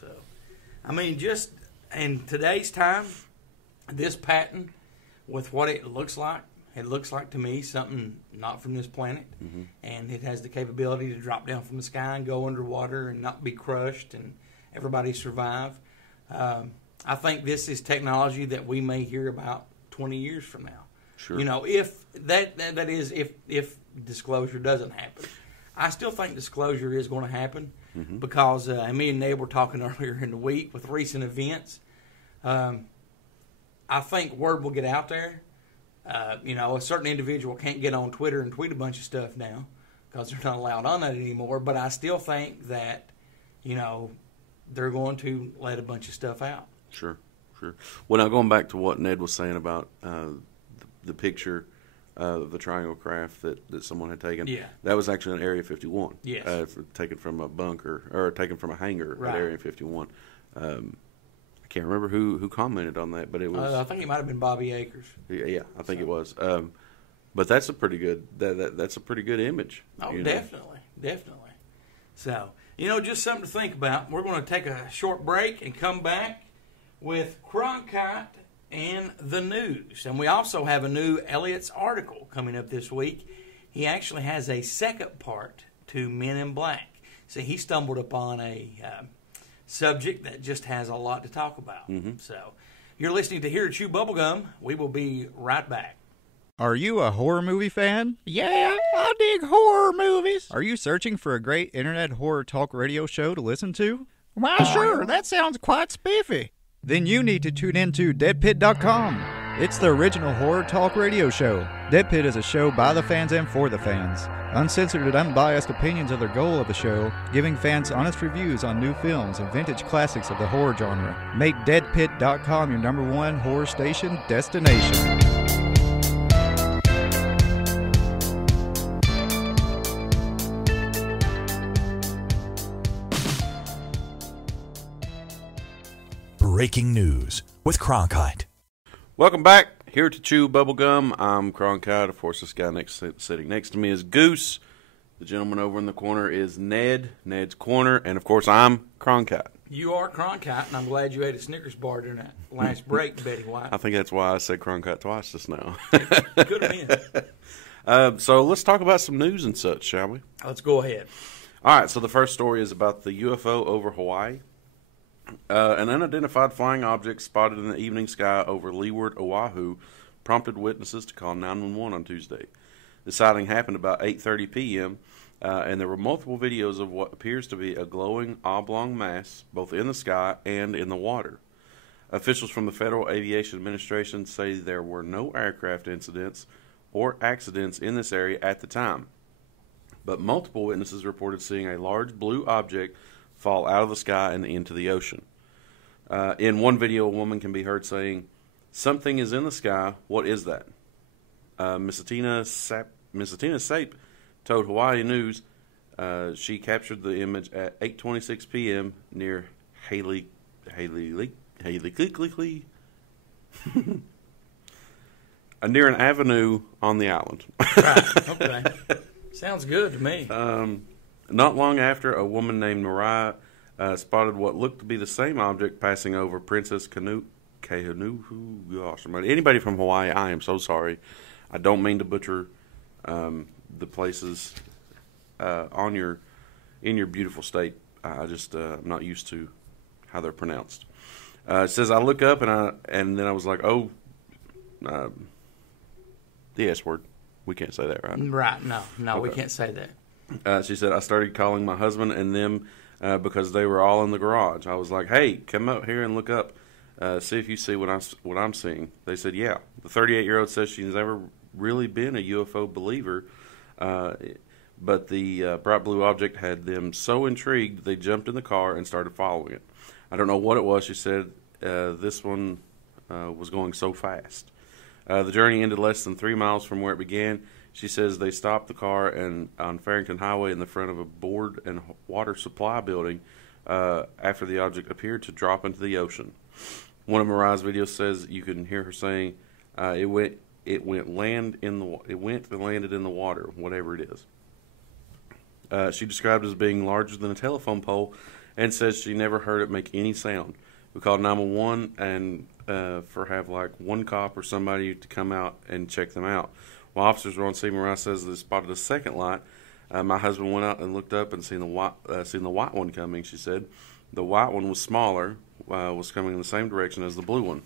So, I mean, just in today's time, this patent, with what it looks like to me something not from this planet, and it has the capability to drop down from the sky and go underwater and not be crushed and everybody survive. I think this is technology that we may hear about 20 years from now. Sure. If that is if disclosure doesn't happen. I still think disclosure is going to happen because me and Ned were talking earlier in the week with recent events. I think word will get out there. A certain individual can't get on Twitter and tweet a bunch of stuff now because they're not allowed on that anymore. But I still think that, they're going to let a bunch of stuff out. Sure. Well, now going back to what Ned was saying about the picture of the triangle craft that someone had taken, that was actually in Area 51. Yes. Taken from a bunker, or taken from a hangar Right. at Area 51. I can't remember who commented on that, but it was. I think it might have been Bobby Akers. Yeah, I think it was. But that's a pretty good. That's a pretty good image. Oh, definitely. So, just something to think about. We're going to take a short break and come back with Cronkite and the news. And we also have a new Elliot's article coming up this week. He actually has a second part to Men in Black. See, he stumbled upon a subject that just has a lot to talk about. So, you're listening to Here to Chew Bubblegum. We will be right back. Are you a horror movie fan? Yeah, I dig horror movies. Are you searching for a great internet horror talk radio show to listen to? Why, sure, that sounds quite spiffy. Then you need to tune into deadpit.com. It's the original horror talk radio show. Dead Pit is a show by the fans and for the fans. Uncensored and unbiased opinions are the goal of the show, giving fans honest reviews on new films and vintage classics of the horror genre. Make deadpit.com your #1 horror station destination. Breaking news with Cronkite. Welcome back. Here to Chew Bubblegum. I'm Cronkite. Of course, this guy sitting next to me is Goose. The gentleman over in the corner is Ned. Ned's Corner. And, of course, I'm Cronkite. You are Cronkite, and I'm glad you ate a Snickers bar during that last break, Betty White. I think that's why I said Cronkite twice just now. Good man. So let's talk about some news and such, shall we? Let's go ahead. All right, so the first story is about the UFO over Hawaii. An unidentified flying object spotted in the evening sky over Leeward, Oahu, prompted witnesses to call 911 on Tuesday. The sighting happened about 8:30 p.m., and there were multiple videos of what appears to be a glowing oblong mass, both in the sky and in the water. Officials from the Federal Aviation Administration say there were no aircraft incidents or accidents in this area at the time, but multiple witnesses reported seeing a large blue object fall out of the sky and into the ocean. In one video, a woman can be heard saying, "Something is in the sky. What is that?" Miss Atina Sape told Hawaii News she captured the image at 8:26 p.m. near Haley near an avenue on the island. Right. Okay. Sounds good to me. Not long after, a woman named Mariah spotted what looked to be the same object passing over Princess Kahunu'u. Gosh, anybody from Hawaii, I am so sorry. I don't mean to butcher the places in your beautiful state. I just I'm not used to how they're pronounced. It says I look up and then I was like, oh, the S word. We can't say that, right? Right. No, Okay. we can't say that. She said, I started calling my husband and them because they were all in the garage. I was like, hey, come up here and look up. See if you see what I'm seeing. They said, yeah. The 38-year-old says she's never really been a UFO believer, but the bright blue object had them so intrigued they jumped in the car and started following it. I don't know what it was. She said this one was going so fast. The journey ended less than 3 miles from where it began. She says they stopped the car on Farrington Highway in the front of a board and water supply building after the object appeared to drop into the ocean. One of Mariah's videos says you can hear her saying, "It went and landed in the water, whatever it is." She described it as being larger than a telephone pole, and says she never heard it make any sound. We called 911 and have like one cop or somebody to come out and check them out. While officers were on scene, Mariah says they spotted a second light. My husband went out and looked up and seen the white one coming. She said the white one was smaller, was coming in the same direction as the blue one.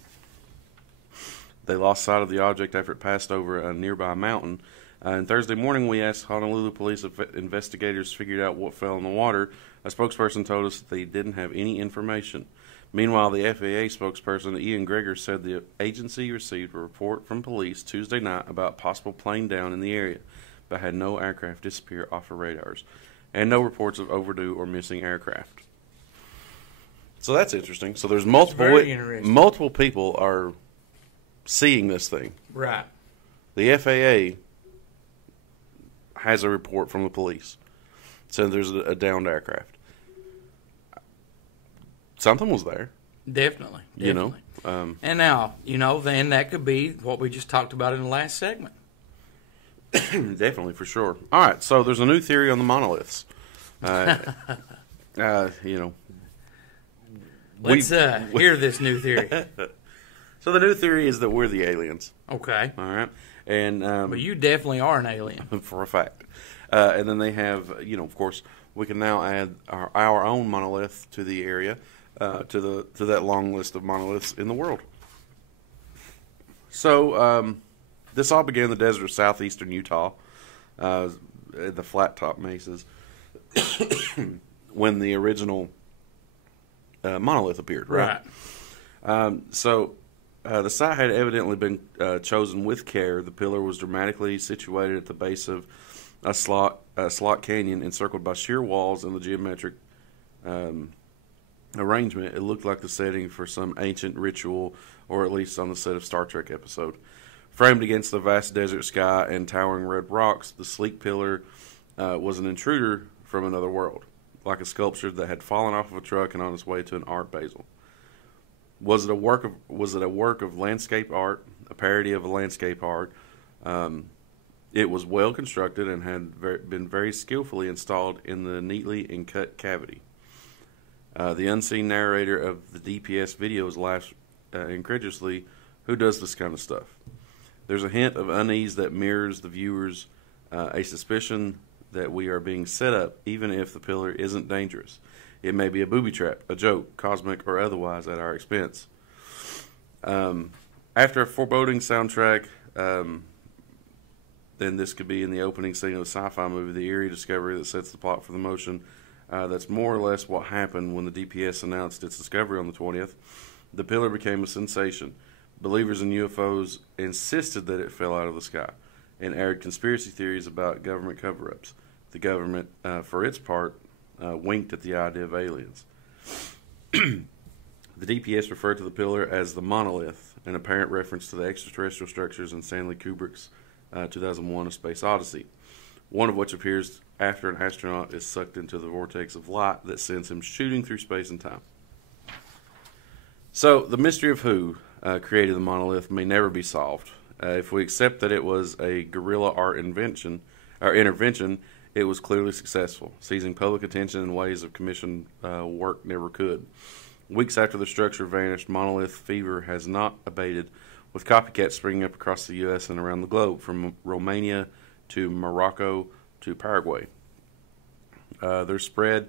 They lost sight of the object after it passed over a nearby mountain. And Thursday morning, we asked Honolulu police if investigators figured out what fell in the water. A spokesperson told us that they didn't have any information. Meanwhile, the FAA spokesperson, Ian Gregor, said the agency received a report from police Tuesday night about possible plane down in the area, but had no aircraft disappear off of radars, and no reports of overdue or missing aircraft. So that's interesting. So there's multiple people are seeing this thing. Right. The FAA has a report from the police saying there's a downed aircraft. Something was there. Definitely. You know. And now, then that could be what we just talked about in the last segment. Definitely, for sure. All right, so there's a new theory on the monoliths. Let's hear this new theory. So the new theory is that we're the aliens. Okay. All right. And but you definitely are an alien. For a fact. And then they have, of course, we can now add our own monolith to the area, to that long list of monoliths in the world. So this all began in the desert of southeastern Utah, the flat top mesas, when the original monolith appeared. Right. The site had evidently been chosen with care. The pillar was dramatically situated at the base of a slot canyon encircled by sheer walls and the geometric arrangement. It looked like the setting for some ancient ritual, or at least on the set of Star Trek episode. Framed against the vast desert sky and towering red rocks, the sleek pillar was an intruder from another world, like a sculpture that had fallen off of a truck and on its way to an art basel. Was it a work of landscape art, a parody of a landscape art? It was well constructed and had been very skillfully installed in the neatly cut cavity. The unseen narrator of the DPS videos laughs incredulously. Who does this kind of stuff? There's a hint of unease that mirrors the viewers, a suspicion that we are being set up, even if the pillar isn't dangerous. It may be a booby trap, a joke, cosmic or otherwise, at our expense. After a foreboding soundtrack, then this could be in the opening scene of a sci-fi movie, the eerie discovery that sets the plot for the motion. That's more or less what happened when the DPS announced its discovery on the 20th. The pillar became a sensation. Believers in UFOs insisted that it fell out of the sky and aired conspiracy theories about government cover-ups. The government, for its part, winked at the idea of aliens. The DPS referred to the pillar as the monolith, an apparent reference to the extraterrestrial structures in Stanley Kubrick's 2001 A Space Odyssey, one of which appears after an astronaut is sucked into the vortex of light that sends him shooting through space and time. So, the mystery of who created the monolith may never be solved. If we accept that it was a guerrilla art intervention, it was clearly successful, seizing public attention in ways of commissioned work never could. Weeks after the structure vanished, monolith fever has not abated, with copycats springing up across the U.S. and around the globe, from Romania to Morocco to Paraguay. Their spread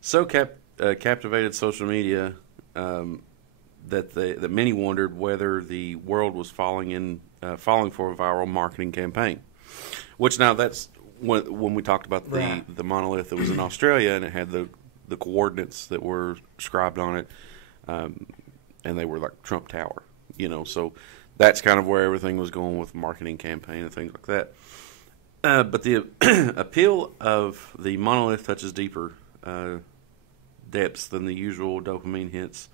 so captivated social media that many wondered whether the world was falling for a viral marketing campaign. Which now that's when we talked about the monolith that was in Australia and it had the coordinates that were scribed on it, and they were like Trump Tower, so that's kind of where everything was going with marketing campaign and things like that. But the appeal of the monolith touches deeper depths than the usual dopamine hits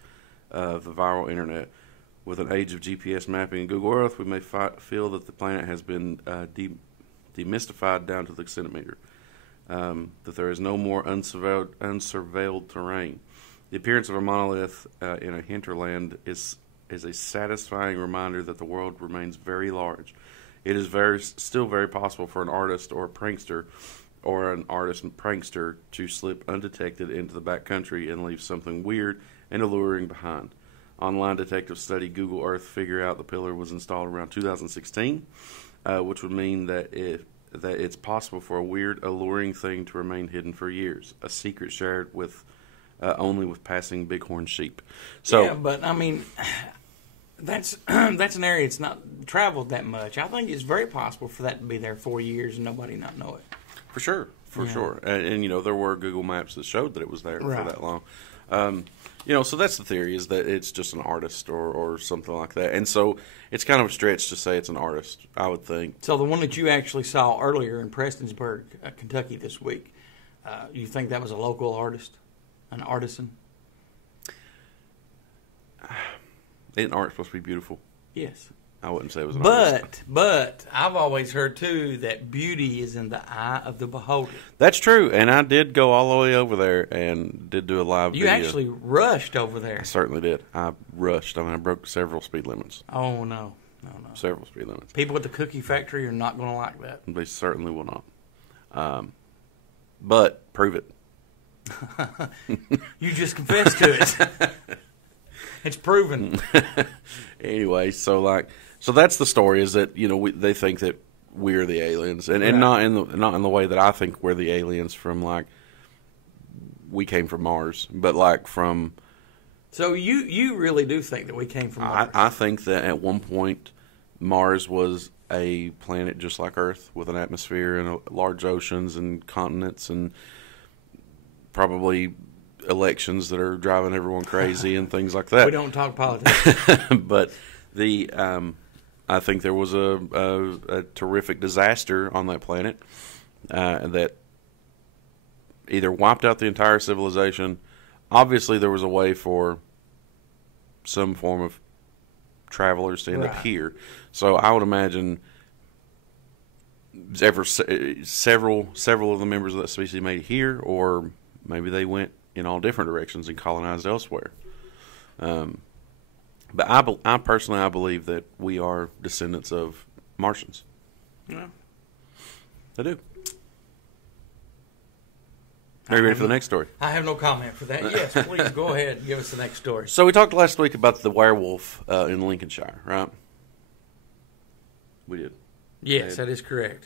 of the viral internet. With an age of GPS mapping and Google Earth, we may feel that the planet has been demystified down to the centimeter, that there is no more unsurveilled terrain. The appearance of a monolith in a hinterland is a satisfying reminder that the world remains very large. It is still very possible for an artist or a prankster or an artist and prankster to slip undetected into the backcountry and leave something weird and alluring behind. Online detectives study Google Earth figure out the pillar was installed around 2016, which would mean that it's possible for a weird, alluring thing to remain hidden for years, a secret shared with only with passing bighorn sheep. So, yeah, but I mean, that's an area it's not traveled that much. I think it's very possible for that to be there 4 years and nobody not know it. For sure. And there were Google Maps that showed that it was there for that long. So that's the theory, is that it's just an artist or something like that. And so it's kind of a stretch to say it's an artist, I would think. So the one that you actually saw earlier in Prestonsburg, Kentucky this week, you think that was a local artist, an artisan? Isn't art supposed to be beautiful? Yes. I wouldn't say it was an artist. But I've always heard, too, that beauty is in the eye of the beholder. That's true, and I did go all the way over there and did do a live video. You actually rushed over there. I certainly did. I rushed. I broke several speed limits. Oh, no. Several speed limits. People at the cookie factory are not going to like that. They certainly will not. But prove it. You just confessed to it. It's proven. Anyway, so that's the story. Is that they think that we're the aliens, and not in the way that I think we're the aliens from we came from Mars, but like from. So you really do think that we came from Mars? I think that at one point Mars was a planet just like Earth with an atmosphere and large oceans and continents and probably elections that are driving everyone crazy and things like that. We don't talk politics. But I think there was a terrific disaster on that planet that either wiped out the entire civilization. Obviously, there was a way for some form of travelers to end up here. So I would imagine several of the members of that species made it here, or maybe they went in all different directions and colonized elsewhere. But I personally believe that we are descendants of Martians. Yeah. I do. Are you ready for the next story? I have no comment for that. Yes, please go ahead and give us the next story. So we talked last week about the werewolf in Lincolnshire, right? We did. Yes, that is correct.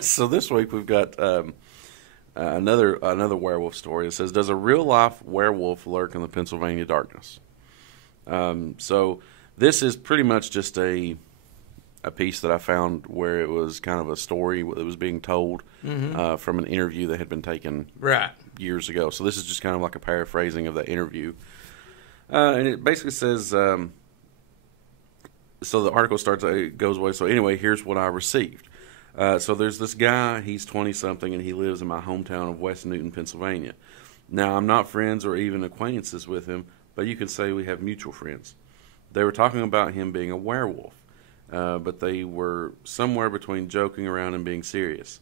So this week we've got another werewolf story. It says, does a real-life werewolf lurk in the Pennsylvania darkness? So this is pretty much just a piece that I found where it was kind of a story that was being told from an interview that had been taken years ago. So this is just kind of like a paraphrasing of that interview. And it basically says, so the article starts, it goes away. So anyway, here's what I received. So there's this guy, he's 20-something, and he lives in my hometown of West Newton, Pennsylvania. Now, I'm not friends or even acquaintances with him, but you could say we have mutual friends. They were talking about him being a werewolf, but they were somewhere between joking around and being serious.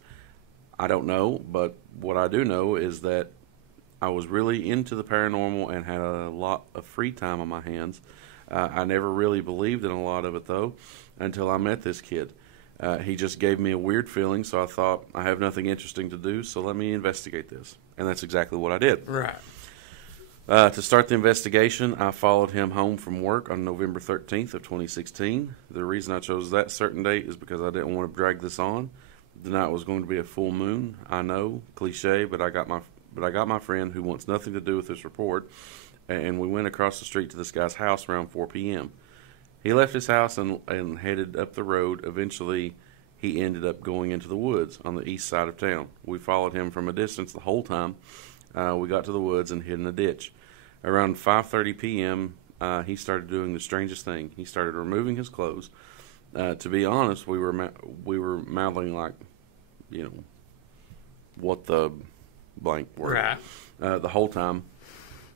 I don't know, but what I do know is that I was really into the paranormal and had a lot of free time on my hands. I never really believed in a lot of it, though, until I met this kid. He just gave me a weird feeling, so I thought, I have nothing interesting to do, so let me investigate this. And that's exactly what I did. Right. To start the investigation, I followed him home from work on November 13th of 2016. The reason I chose that certain date is because I didn't want to drag this on. The night was going to be a full moon. I know, cliche, but I got my friend who wants nothing to do with this report, and we went across the street to this guy's house around 4 p.m. He left his house and headed up the road. Eventually, he ended up going into the woods on the east side of town. We followed him from a distance the whole time. We got to the woods and hid in a ditch. Around 5:30 p.m., he started doing the strangest thing. He started removing his clothes. To be honest, we were mouthing like, what the blank word. Right. The whole time.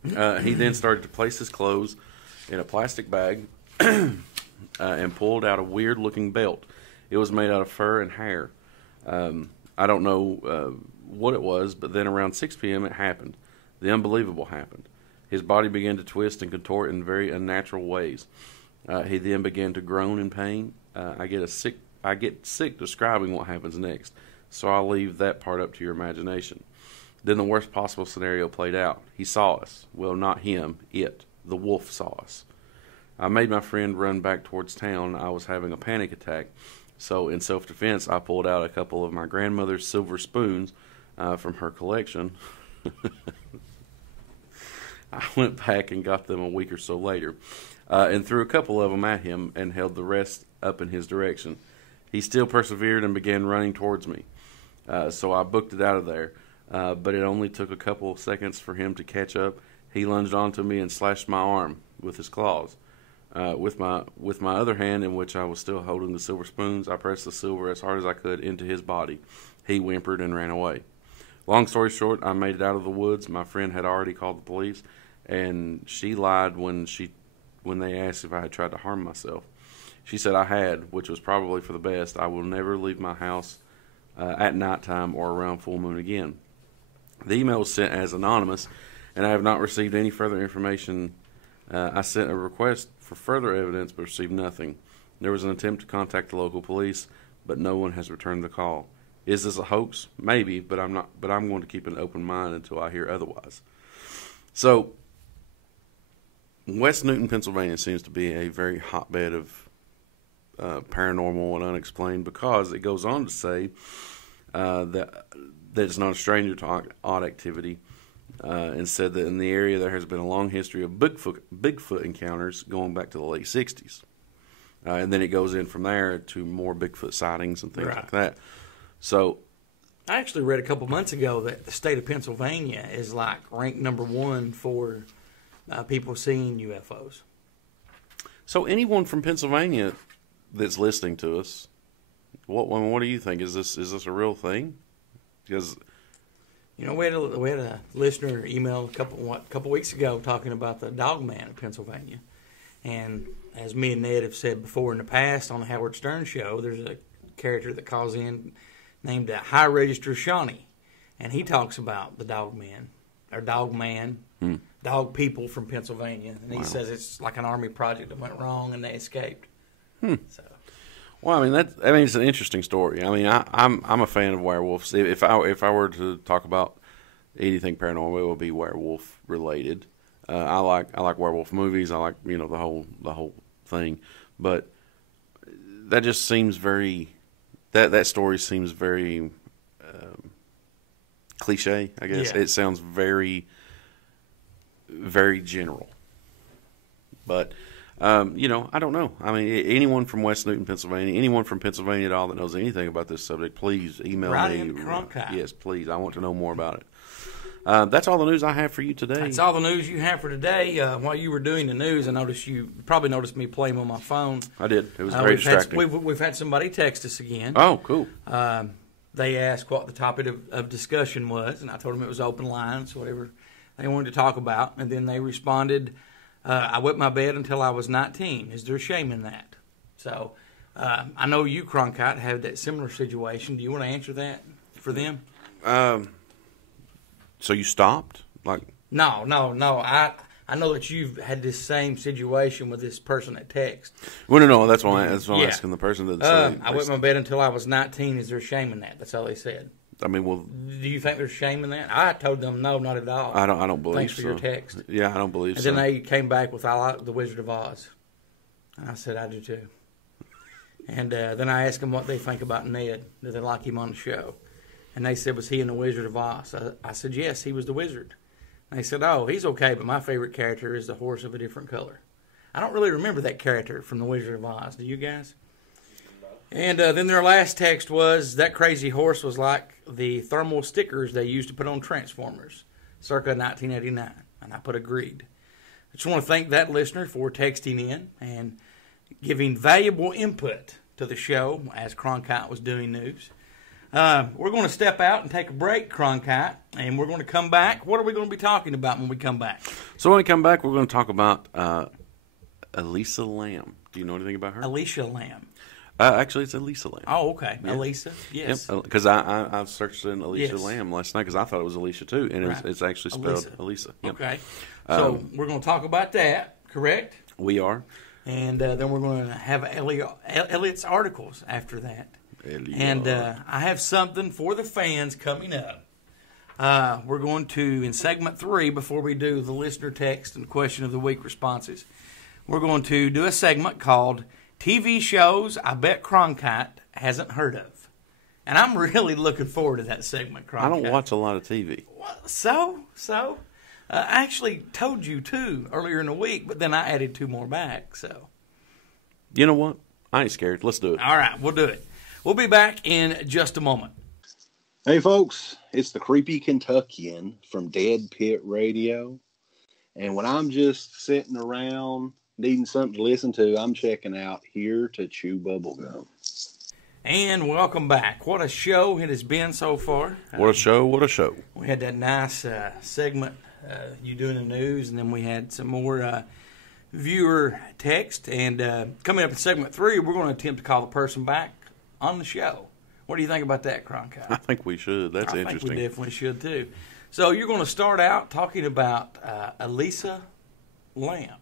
He then started to place his clothes in a plastic bag and pulled out a weird-looking belt. It was made out of fur and hair. I don't know what it was, but then around 6 p.m. it happened. The unbelievable happened. His body began to twist and contort in very unnatural ways. He then began to groan in pain. I get sick describing what happens next, so I'll leave that part up to your imagination. Then the worst possible scenario played out. He saw us. Well, not him, it. The wolf saw us. I made my friend run back towards town. I was having a panic attack, so in self-defense, I pulled out a couple of my grandmother's silver spoons from her collection. I went back and got them a week or so later and threw a couple of them at him and held the rest up in his direction. He still persevered and began running towards me. So I booked it out of there, but it only took a couple of seconds for him to catch up. He lunged onto me and slashed my arm with his claws. With my other hand, in which I was still holding the silver spoons, I pressed the silver as hard as I could into his body. He whimpered and ran away. Long story short, I made it out of the woods. My friend had already called the police, and she lied when they asked if I had tried to harm myself. She said I had, which was probably for the best. I will never leave my house at nighttime or around full moon again. The email was sent as anonymous, and I have not received any further information. I sent a request for further evidence but received nothing. There was an attempt to contact the local police, but no one has returned the call. Is this a hoax? Maybe, but I'm going to keep an open mind until I hear otherwise. So, West Newton, Pennsylvania seems to be a very hotbed of paranormal and unexplained, because it goes on to say that it's not a stranger to odd activity. and said that in the area there has been a long history of Bigfoot encounters going back to the late 60s. And then it goes in from there to more Bigfoot sightings and things like that. So I actually read a couple months ago that the state of Pennsylvania is like ranked number 1 for people seeing UFOs. So anyone from Pennsylvania that's listening to us, what do you think? Is this a real thing? Because we had a listener email a couple weeks ago talking about the Dog Man in Pennsylvania, and as me and Ned have said before in the past on the Howard Stern show, there's a character that calls in named High Register Shawnee, and he talks about the Dog Man or Dog Man. Dog people from Pennsylvania, and he says it's like an army project that went wrong and they escaped. So, well, I mean it's an interesting story. I mean, I'm a fan of werewolves. If I were to talk about anything paranormal, it would be werewolf related. I like werewolf movies. I like the whole thing, but that just seems very that story seems very cliche. I guess it sounds very general, but I don't know. I mean, anyone from West Newton, Pennsylvania, anyone from Pennsylvania at all that knows anything about this subject, please email me. Yes, please. I want to know more about it. That's all the news I have for you today. That's all the news you have for today. While you were doing the news, I noticed you probably noticed me playing on my phone. I did. It was very distracting. We've had somebody text us again. Oh, cool. They asked what the topic of discussion was, and I told them it was open lines, whatever they wanted to talk about, and then they responded, I wet my bed until I was 19. Is there shame in that? So I know you, Cronkite, had that similar situation. Do you want to answer that for them? So you stopped? No. I know that you've had this same situation with this person that text. Well, no, that's why I'm asking the person that said. I wet my bed until I was 19. Is there shame in that? That's all they said. I mean, well, do you think there's shame in that? I told them no, not at all. I don't believe Thanks so. for your text. Yeah, I don't believe and so. And then they came back with I like the Wizard of Oz, and I said I do too. And then I asked them what they think about Ned. Do they like him on the show? And they said, was he in the Wizard of Oz? I said yes, he was the wizard. And they said, oh, he's okay, but my favorite character is the horse of a different color. I don't really remember that character from the Wizard of Oz. Do you guys? And then their last text was, that crazy horse was like the thermal stickers they used to put on Transformers, circa 1989. And I put agreed. I just want to thank that listener for texting in and giving valuable input to the show as Cronkite was doing news. We're going to step out and take a break, Cronkite, and we're going to come back. What are we going to be talking about when we come back? So when we come back, we're going to talk about Elisa Lam. Do you know anything about her? Alicia Lam. Actually, it's Elisa Lam. Oh, okay. Yeah. Elisa, yes. Because I searched in Alicia Lam last night because I thought it was Alicia too, and it's actually spelled Elisa. Yep. Okay. So we're going to talk about that, correct? We are. And then we're going to have Elliot's articles after that. And I have something for the fans coming up. We're going to, in segment 3, before we do the listener text and question of the week responses, we're going to do a segment called TV Shows I Bet Cronkite Hasn't Heard of. And I'm really looking forward to that segment, Cronkite. I don't watch a lot of TV. So? I actually told you 2 earlier in the week, but then I added 2 more back. So, you know what? I ain't scared. Let's do it. All right, we'll do it. We'll be back in just a moment. Hey, folks, it's the Creepy Kentuckian from Dead Pit Radio. And when I'm just sitting around needing something to listen to, I'm checking out Here to Chew Bubblegum. And welcome back. What a show it has been so far. What a show, what a show. We had that nice segment, you doing the news, and then we had some more viewer text. And coming up in segment 3, we're going to attempt to call the person back on the show. What do you think about that, Cronkite? I think we should. That's interesting. I think we definitely should, too. So you're going to start out talking about Elisa Lam.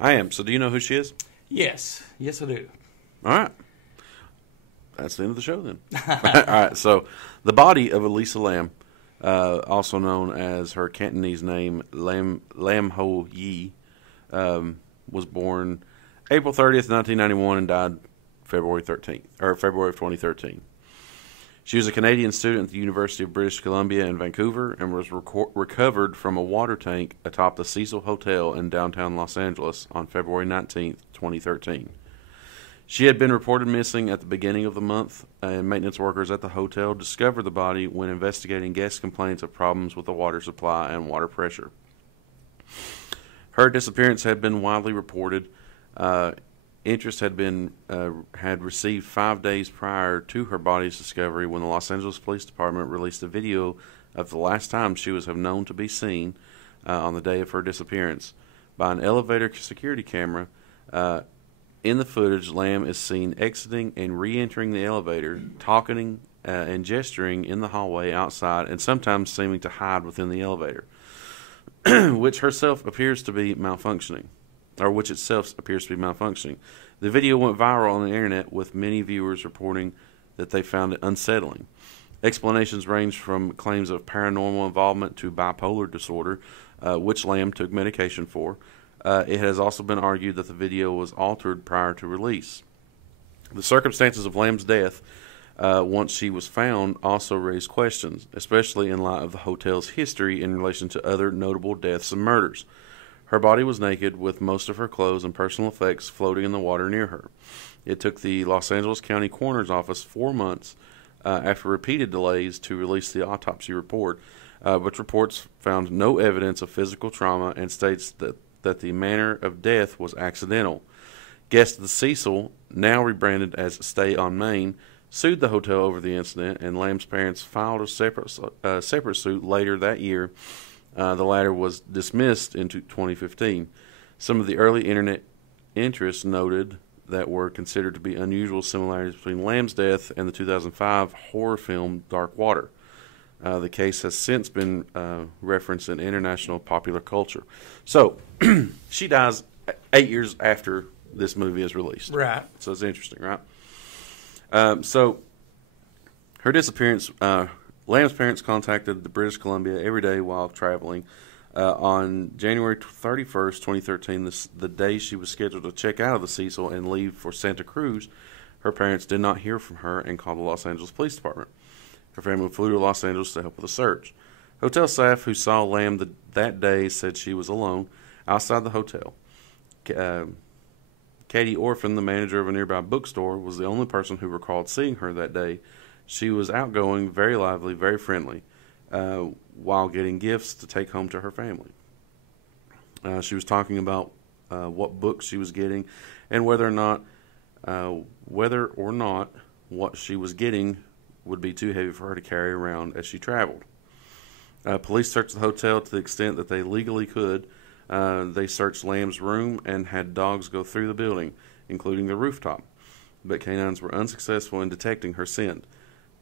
I am. So do you know who she is? Yes, I do. All right. That's the end of the show then. All right. So the body of Elisa Lam, also known as her Cantonese name Lam Ho Yi, was born April 30th, 1991, and died February of 2013. She was a Canadian student at the University of British Columbia in Vancouver and was recovered from a water tank atop the Cecil Hotel in downtown Los Angeles on February 19, 2013. She had been reported missing at the beginning of the month, and maintenance workers at the hotel discovered the body when investigating guest complaints of problems with the water supply and water pressure. Her disappearance had been widely reported. Interest had received 5 days prior to her body's discovery when the Los Angeles Police Department released a video of the last time she was known to be seen on the day of her disappearance by an elevator security camera. In the footage, Lamb is seen exiting and re-entering the elevator, talking and gesturing in the hallway outside, and sometimes seeming to hide within the elevator, which itself appears to be malfunctioning. The video went viral on the internet, with many viewers reporting that they found it unsettling. Explanations ranged from claims of paranormal involvement to bipolar disorder, which Lamb took medication for. It has also been argued that the video was altered prior to release. The circumstances of Lamb's death, once she was found, also raised questions, especially in light of the hotel's history in relation to other notable deaths and murders. Her body was naked, with most of her clothes and personal effects floating in the water near her. It took the Los Angeles County Coroner's Office 4 months after repeated delays to release the autopsy report, which reports found no evidence of physical trauma and states that the manner of death was accidental. Guests of the Cecil, now rebranded as Stay on Main, sued the hotel over the incident, and Lamb's parents filed a separate suit later that year. The latter was dismissed in 2015. Some of the early internet interests noted that were considered to be unusual similarities between Lamb's death and the 2005 horror film Dark Water. The case has since been referenced in international popular culture. So, she dies 8 years after this movie is released. Right. So it's interesting, right? So, her disappearance, Lamb's parents contacted the British Columbia every day while traveling. On January 31st, 2013, the day she was scheduled to check out of the Cecil and leave for Santa Cruz, her parents did not hear from her and called the Los Angeles Police Department. Her family flew to Los Angeles to help with the search. Hotel staff who saw Lamb that day said she was alone outside the hotel. Katie Orphan, the manager of a nearby bookstore, was the only person who recalled seeing her that day. She was outgoing, very lively, very friendly, while getting gifts to take home to her family. She was talking about what books she was getting and whether or not what she was getting would be too heavy for her to carry around as she traveled. Police searched the hotel to the extent that they legally could. They searched Lamb's room and had dogs go through the building, including the rooftop. But canines were unsuccessful in detecting her scent.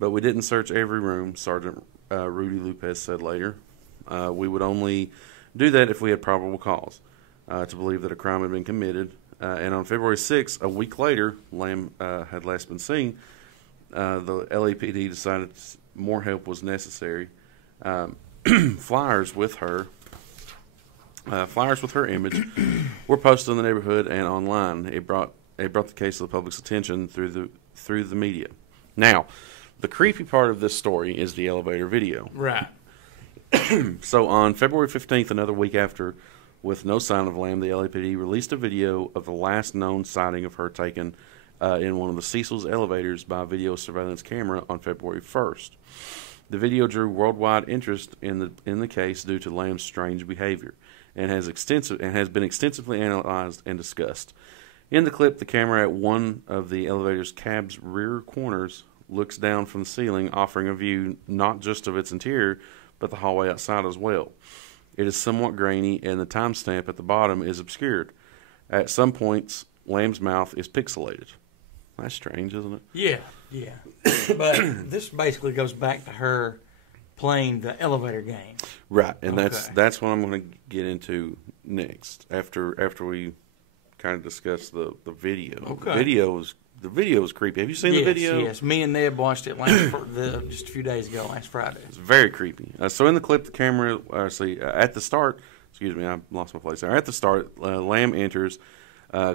But we didn't search every room, Sergeant Rudy Lopez said later. We would only do that if we had probable cause to believe that a crime had been committed. And on February 6th, a week later, Lamb had last been seen. The LAPD decided more help was necessary. Flyers with her image were posted in the neighborhood and online. It brought the case to the public's attention through the media. Now, the creepy part of this story is the elevator video. Right. So on February 15th, another week after, with no sign of Lamb, the LAPD released a video of the last known sighting of her taken in one of the Cecil's elevators by a video surveillance camera on February 1st. The video drew worldwide interest in the case due to Lamb's strange behavior, and has been extensively analyzed and discussed. In the clip, the camera at one of the elevator's cab's rear corners looks down from the ceiling, offering a view not just of its interior, but the hallway outside as well. It is somewhat grainy, and the timestamp at the bottom is obscured. At some points, Lamb's mouth is pixelated. That's strange, isn't it? Yeah. But this basically goes back to her playing the elevator game. Right, and Okay. that's what I'm going to get into next after we kind of discuss the video. Okay. The video was creepy. Have you seen the video? Yes. Me and Ned watched it just a few days ago, last Friday. It's very creepy. So in the clip, the camera, at the start, excuse me, I lost my place there. At the start, Lamb enters,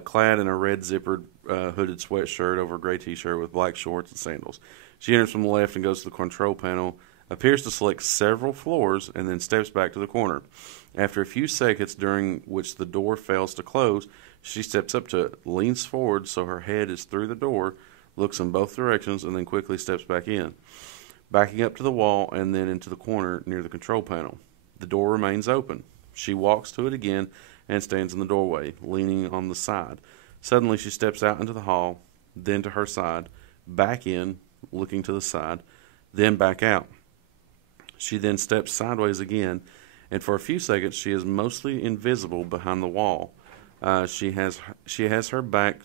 clad in a red zippered hooded sweatshirt over a gray t-shirt with black shorts and sandals. She enters from the left and goes to the control panel, appears to select several floors, and then steps back to the corner. After a few seconds during which the door fails to close, she steps up to it, leans forward so her head is through the door, looks in both directions, and then quickly steps back in, backing up to the wall and then into the corner near the control panel. The door remains open. She walks to it again and stands in the doorway, leaning on the side. Suddenly she steps out into the hall, then to her side, back in, looking to the side, then back out. She then steps sideways again, and for a few seconds she is mostly invisible behind the wall. She has her back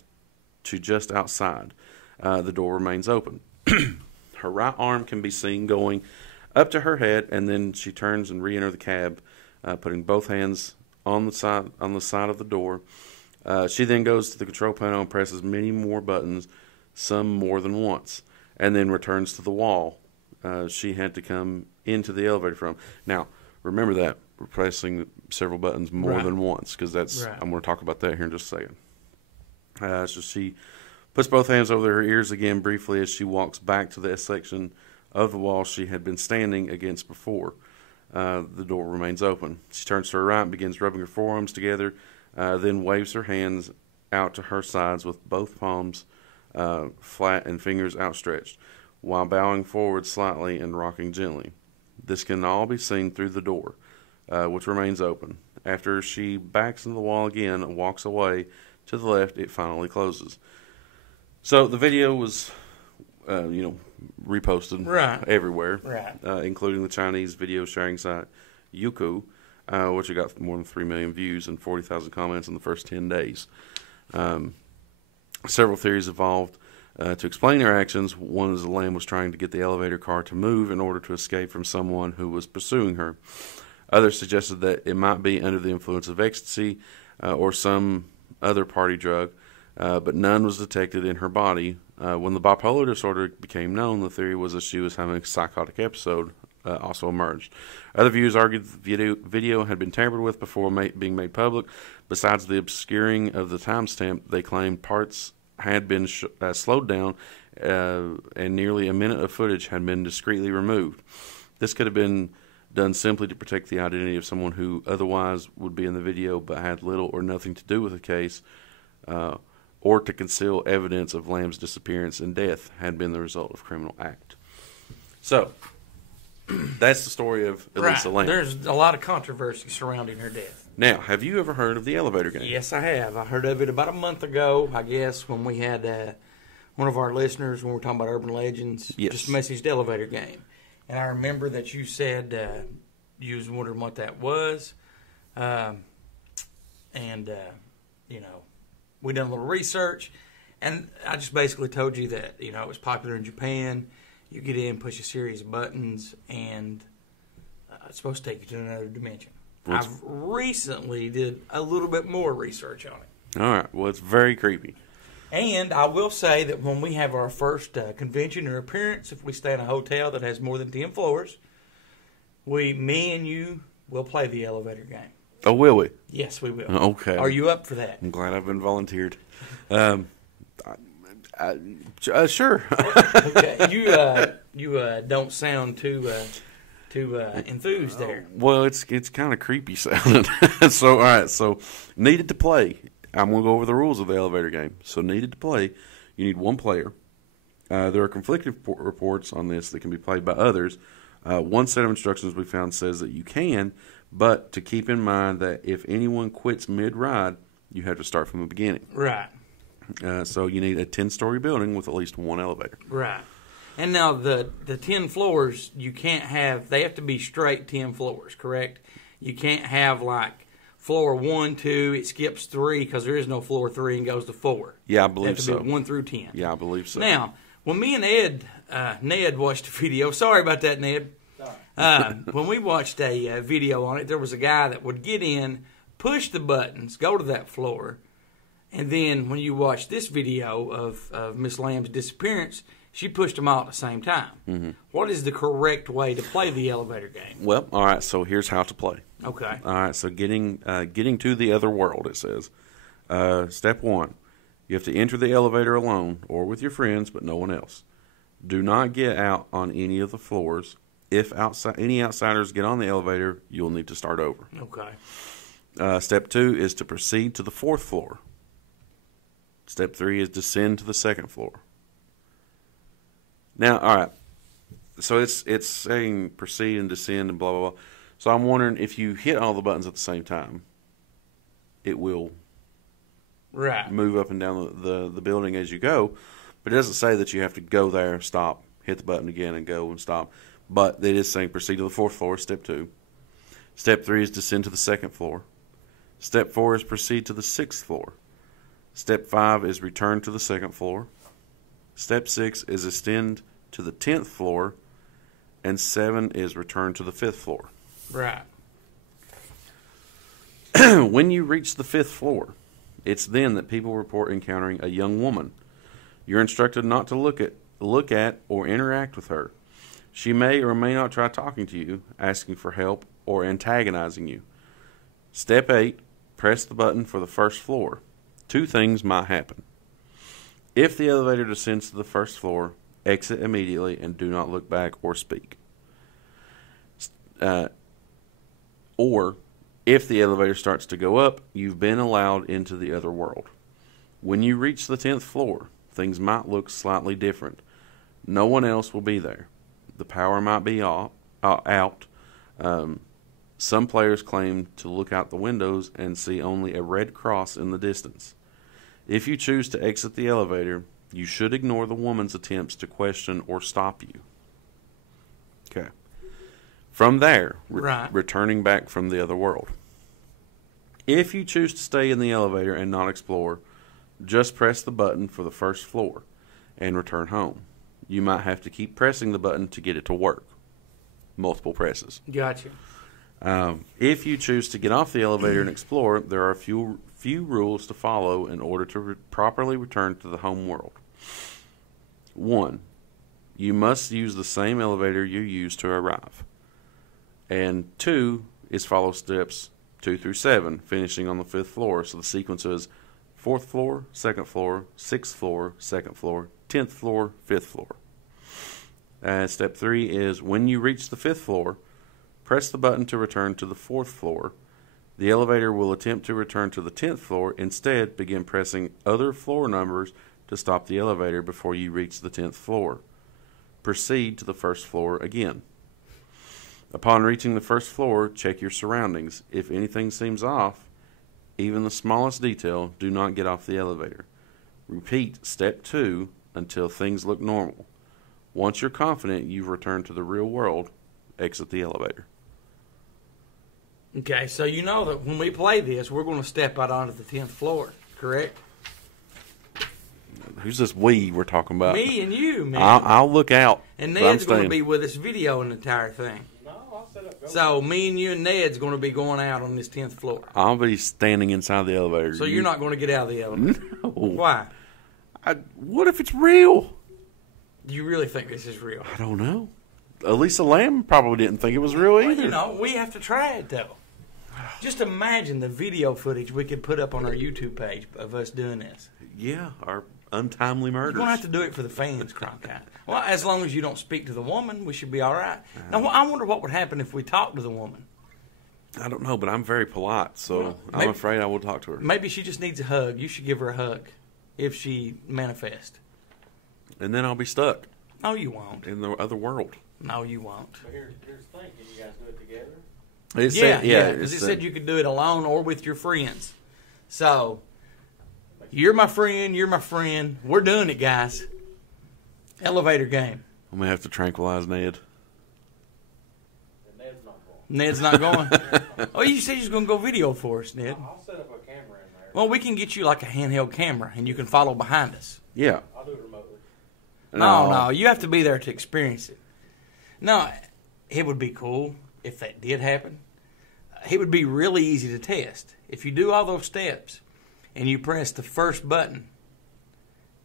to just outside. The door remains open. Her right arm can be seen going up to her head, and then she turns and re-enters the cab, putting both hands on the side of the door. She then goes to the control panel and presses many more buttons, some more than once, and then returns to the wall she had to come into the elevator from. Now, remember that we're pressing several buttons more than once, because that's I'm going to talk about that here in just a second. So she puts both hands over her ears again briefly as she walks back to the section of the wall she had been standing against before. The door remains open. She turns to her right and begins rubbing her forearms together, then waves her hands out to her sides with both palms flat and fingers outstretched, while bowing forward slightly and rocking gently. This can all be seen through the door, which remains open. After she backs into the wall again and walks away to the left, it finally closes. So the video was, reposted everywhere, including the Chinese video sharing site Youku, which got more than 3 million views and 40,000 comments in the first 10 days. Several theories evolved to explain their actions. One is the lamb was trying to get the elevator car to move in order to escape from someone who was pursuing her. Others suggested that it might be under the influence of ecstasy or some other party drug, but none was detected in her body. When the bipolar disorder became known, the theory was that she was having a psychotic episode also emerged. Other viewers argued that the video had been tampered with before being made public. Besides the obscuring of the timestamp, they claimed parts had been slowed down and nearly a minute of footage had been discreetly removed. This could have been done simply to protect the identity of someone who otherwise would be in the video but had little or nothing to do with the case, or to conceal evidence of Lamb's disappearance and death had been the result of criminal act. So, that's the story of Elisa Lam. There's a lot of controversy surrounding her death. Now, have you ever heard of the elevator game? Yes, I have. I heard of it about a month ago, I guess, when we had one of our listeners, when we were talking about urban legends, just messaged elevator game. And I remember that you said you was wondering what that was. We done a little research, and I just basically told you that, it was popular in Japan. You get in, push a series of buttons, and it's supposed to take you to another dimension. I've recently did a little bit more research on it. All right. Well, it's very creepy. And I will say that when we have our first convention or appearance, if we stay in a hotel that has more than 10 floors, me and you will play the elevator game. Oh, will we? Yes, we will. Okay. Are you up for that? I'm glad I've been volunteered. Sure. Okay. You don't sound too enthused there. Well, it's kind of creepy sounding. So, all right. So, needed to play. I'm going to go over the rules of the elevator game. So, needed to play, you need one player. There are conflicting reports on this that can be played by others. One set of instructions we found says that you can, but to keep in mind that if anyone quits mid-ride, you have to start from the beginning. Right. So you need a 10-story building with at least one elevator. Right. And now the 10 floors, you can't have, they have to be straight 10 floors, correct? You can't have like floor 1, 2, it skips 3 because there is no floor 3 and goes to 4. Yeah, I believe so. They have to be 1 through 10. Yeah, I believe so. Now, when me and Ned watched a video, sorry about that, Ned. When we watched a video on it, there was a guy that would get in, push the buttons, go to that floor, and then when you watch this video of Miss Lamb's disappearance, she pushed them all at the same time. Mm-hmm. What is the correct way to play the elevator game? Well, all right, so here's how to play. Okay. All right, so getting to the other world, it says. Step 1, you have to enter the elevator alone or with your friends, but no one else. Do not get out on any of the floors. If any outsiders get on the elevator, you'll need to start over. Okay. Step 2 is to proceed to the 4th floor. Step 3 is descend to the 2nd floor. Now, all right. So it's saying proceed and descend and blah, blah, blah. So I'm wondering if you hit all the buttons at the same time, it will Right. move up and down the building as you go. But it doesn't say that you have to go there, stop, hit the button again, and go and stop. But it is saying proceed to the 4th floor, step 2. Step 3 is descend to the 2nd floor. Step 4 is proceed to the 6th floor. Step 5 is return to the 2nd floor. Step 6 is ascend to the 10th floor. And 7 is return to the 5th floor. Right. When you reach the 5th floor, it's then that people report encountering a young woman. You're instructed not to look at or interact with her. She may or may not try talking to you, asking for help, or antagonizing you. Step 8, press the button for the 1st floor. 2 things might happen. If the elevator descends to the 1st floor, exit immediately and do not look back or speak. Or, if the elevator starts to go up, you've been allowed into the other world. When you reach the 10th floor, things might look slightly different. No one else will be there. The power might be out. Some players claim to look out the windows and see only a red cross in the distance. If you choose to exit the elevator, you should ignore the woman's attempts to question or stop you. Okay. From there, returning back from the other world. If you choose to stay in the elevator and not explore, just press the button for the 1st floor and return home. You might have to keep pressing the button to get it to work. Multiple presses. Gotcha. If you choose to get off the elevator and explore, there are a few rules to follow in order to properly return to the home world. 1. You must use the same elevator you used to arrive. And 2 is follow steps 2 through 7, finishing on the 5th floor. So the sequence is 4th floor, 2nd floor, 6th floor, 2nd floor, 10th floor, 5th floor. Step 3 is when you reach the 5th floor, press the button to return to the 4th floor. The elevator will attempt to return to the 10th floor. Instead, begin pressing other floor numbers to stop the elevator before you reach the 10th floor. Proceed to the 1st floor again. Upon reaching the 1st floor, check your surroundings. If anything seems off, even the smallest detail, do not get off the elevator. Repeat step 2 until things look normal. Once you're confident you've returned to the real world, exit the elevator. Okay, so you know that when we play this, we're going to step out onto the 10th floor, correct? Who's this we we're talking about? Me and you, man. I'll look out. And but I'm Ned's going to staying. be with us videoing the entire thing. No, I'll set up. So me and you and Ned's going to be going out on this 10th floor. I'll be standing inside the elevator. So you're not going to get out of the elevator. No. Why? What if it's real? Do you really think this is real? I don't know. Elisa Lamb probably didn't think it was real Well, either. you know, we have to try it, though. Just imagine the video footage we could put up on our YouTube page of us doing this. Yeah, our untimely You're murders. going to have to do it for the fans, Cronkite. Well, as long as you don't speak to the woman, we should be all right. Now, I wonder what would happen if we talked to the woman. I don't know, but I'm very polite, so Well, I'm maybe- afraid I will talk to her. Maybe she just needs a hug. You should give her a hug if she manifests. And then I'll be stuck No, you won't. in the other world. No, you won't. But here's the thing: can you guys do it together? It Yeah, said, because it it said you could do it alone or with your friends. So, you're my friend, we're doing it, guys. Elevator game. I'm going to have to tranquilize Ned. And Ned's not going. Ned's not going. Oh, you said you was going to go video for us, Ned. I'll set up a camera in there. Well, we can get you like a handheld camera, and you can follow behind us. Yeah. I'll do it remotely. No, you have to be there to experience it. No, it would be cool if that did happen. It would be really easy to test. If you do all those steps and you press the first button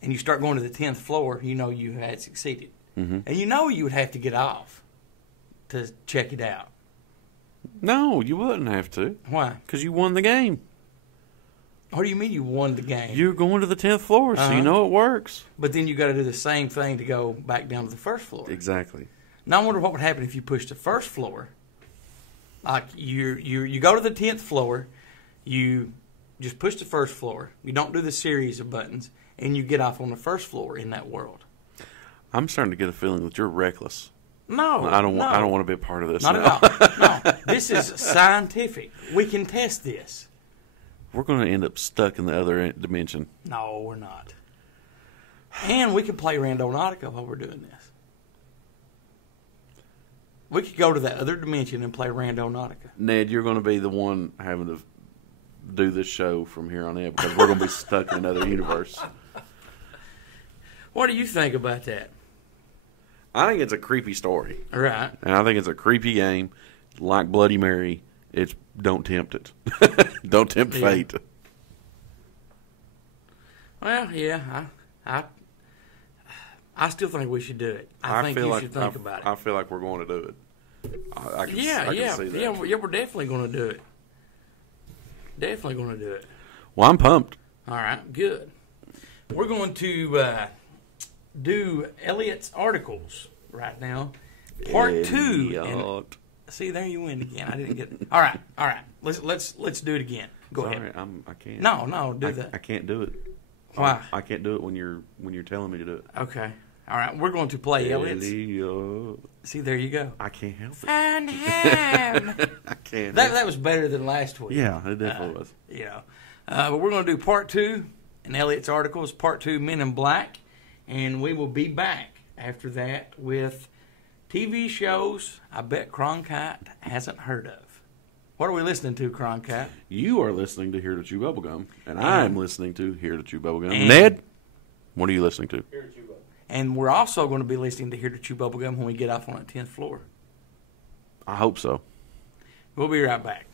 and you start going to the 10th floor, you know you had succeeded. Mm-hmm. And you know you would have to get off to check it out. No, you wouldn't have to. Why? Because you won the game. What do you mean you won the game? You're going to the 10th floor, so you know it works. But then you got to do the same thing to go back down to the first floor. Exactly. Now I wonder what would happen if you pushed the first floor. Like you go to the 10th floor, you just push the first floor. You don't do the series of buttons, and you get off on the first floor in that world. I'm starting to get a feeling that you're reckless. No, I don't want to be a part of this. Not now. at all. No, this is scientific. We can test this. We're going to end up stuck in the other dimension. No, we're not. And we can play Randonautica while we're doing this. We could go to that other dimension and play Randonautica. Ned, you're going to be the one having to do this show from here on in because we're going to be stuck in another universe. What do you think about that? I think it's a creepy story. Right. And I think it's a creepy game. Like Bloody Mary, it's don't tempt it. Don't tempt fate. Well, yeah, I still think we should do it. I think you should think about it. I feel like we're going to do it. I can see that. Yeah, we're definitely going to do it. Definitely going to do it. Well, I'm pumped. All right, good. We're going to do Elliot's articles right now. Part 2. And, see, there you win again. I didn't get it. All right. Let's do it again. Go ahead. I can't. No, do that. I can't do it. Why? I can't do it when you're telling me to do it. Okay. All right. We're going to play Elliot's. Elliot. See, there you go. I can't help it. Find him. I can't. That was better than last week. Yeah, it definitely was. Yeah. But we're going to do part 2 in Elliot's articles, part 2 Men in Black, and we will be back after that with TV shows I bet Cronkite hasn't heard of. What are we listening to, Cronkite? You are listening to Here to Chew Bubblegum, and I'm listening to Here to Chew Bubblegum. And Ned, what are you listening to? Here to chew up. And we're also going to be listening to Here to Chew Bubblegum when we get off on that 10th floor. I hope so. We'll be right back.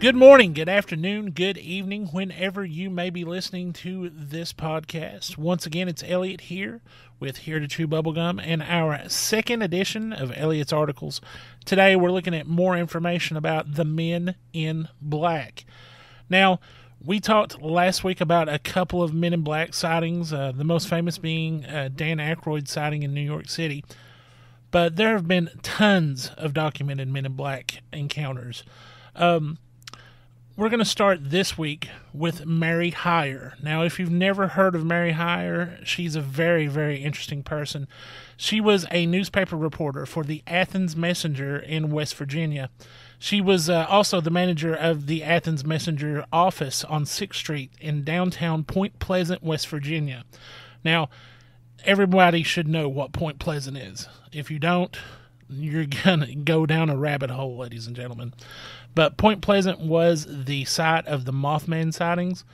Good morning, good afternoon, good evening, whenever you may be listening to this podcast. Once again, it's Elliot here with Here to Chew Bubblegum and our second edition of Elliot's Articles. Today, we're looking at more information about the Men in Black. Now, we talked last week about a couple of Men in Black sightings, the most famous being Dan Aykroyd's sighting in New York City. But there have been tons of documented Men in Black encounters. We're going to start this week with Mary Hyre. Now, if you've never heard of Mary Hyre, she's a very, very interesting person. She was a newspaper reporter for the Athens Messenger in West Virginia. She was also the manager of the Athens Messenger office on 6th Street in downtown Point Pleasant, West Virginia. Now, everybody should know what Point Pleasant is. If you don't, you're going to go down a rabbit hole, ladies and gentlemen. But Point Pleasant was the site of the Mothman sightings.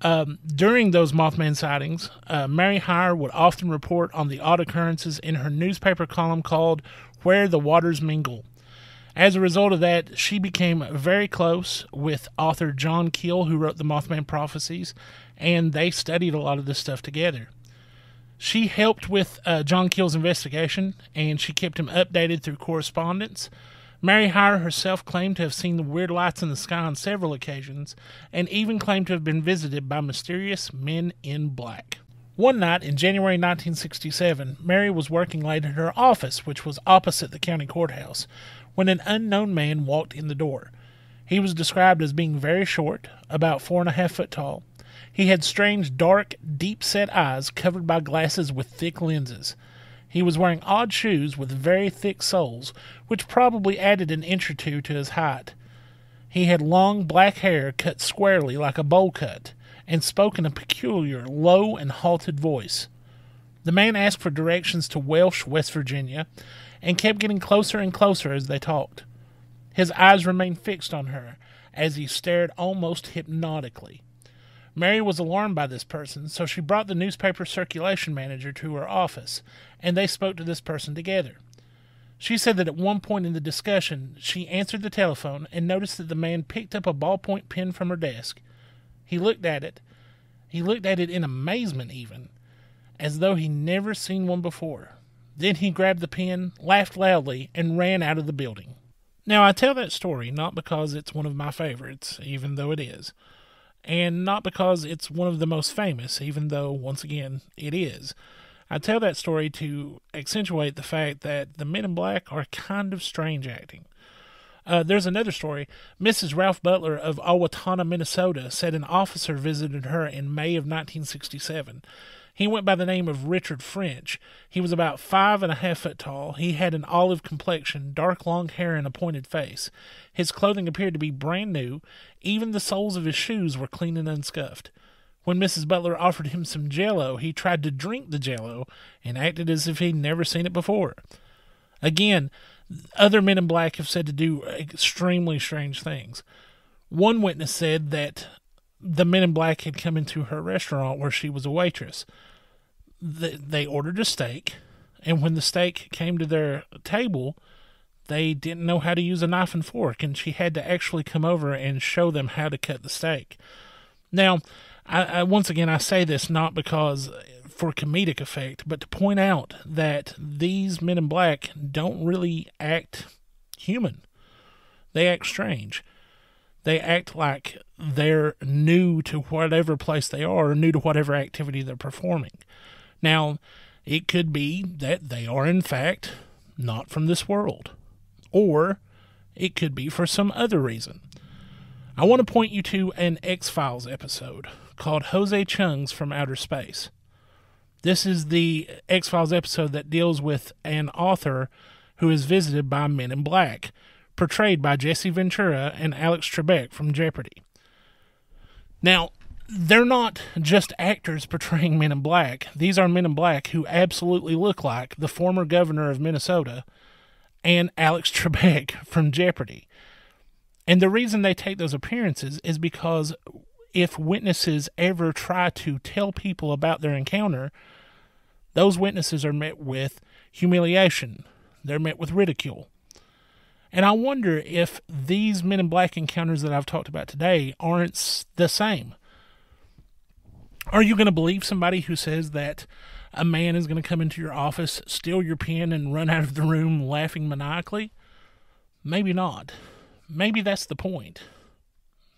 During those Mothman sightings, Mary Hyre would often report on the odd occurrences in her newspaper column called Where the Waters Mingle. As a result of that, she became very close with author John Keel, who wrote the Mothman Prophecies, and they studied a lot of this stuff together. She helped with John Keel's investigation, and she kept him updated through correspondence. Mary Hyre herself claimed to have seen the weird lights in the sky on several occasions, and even claimed to have been visited by mysterious men in black. One night in January 1967, Mary was working late in her office, which was opposite the county courthouse, when an unknown man walked in the door. He was described as being very short, about 4.5 feet tall. He had strange, dark, deep-set eyes covered by glasses with thick lenses. He was wearing odd shoes with very thick soles, which probably added an inch or two to his height. He had long black hair cut squarely like a bowl cut, and spoke in a peculiar, low and halted voice. The man asked for directions to Welsh, West Virginia, and kept getting closer and closer as they talked. His eyes remained fixed on her, as he stared almost hypnotically. Mary was alarmed by this person, so she brought the newspaper circulation manager to her office, and they spoke to this person together. She said that at one point in the discussion, she answered the telephone and noticed that the man picked up a ballpoint pen from her desk. He looked at it. He looked at it in amazement even, as though he'd never seen one before. Then he grabbed the pen, laughed loudly, and ran out of the building. Now, I tell that story not because it's one of my favorites, even though it is, and not because it's one of the most famous, even though, once again, it is. I tell that story to accentuate the fact that the Men in Black are kind of strange acting. There's another story. Mrs. Ralph Butler of Owatonna, Minnesota, said an officer visited her in May of 1967. He went by the name of Richard French. He was about 5.5 feet tall. He had an olive complexion, dark long hair, and a pointed face. His clothing appeared to be brand new. Even the soles of his shoes were clean and unscuffed. When Mrs. Butler offered him some Jell-O, he tried to drink the Jell-O and acted as if he'd never seen it before. Again, other Men in Black have said to do extremely strange things. One witness said that the Men in Black had come into her restaurant where she was a waitress. They ordered a steak, and when the steak came to their table, they didn't know how to use a knife and fork, and she had to actually come over and show them how to cut the steak. Now, I once again, I say this not because for comedic effect, but to point out that these Men in Black don't really act human. They act strange. They act like they're new to whatever place they are, or new to whatever activity they're performing. Now, it could be that they are, in fact, not from this world. Or it could be for some other reason. I want to point you to an X-Files episode called Jose Chung's From Outer Space. This is the X-Files episode that deals with an author who is visited by Men in Black, portrayed by Jesse Ventura and Alex Trebek from Jeopardy. Now, they're not just actors portraying Men in Black. These are Men in Black who absolutely look like the former governor of Minnesota and Alex Trebek from Jeopardy. And the reason they take those appearances is because if witnesses ever try to tell people about their encounter, those witnesses are met with humiliation. They're met with ridicule. And I wonder if these Men in Black encounters that I've talked about today aren't the same. Are you going to believe somebody who says that a man is going to come into your office, steal your pen, and run out of the room laughing maniacally? Maybe not. Maybe that's the point.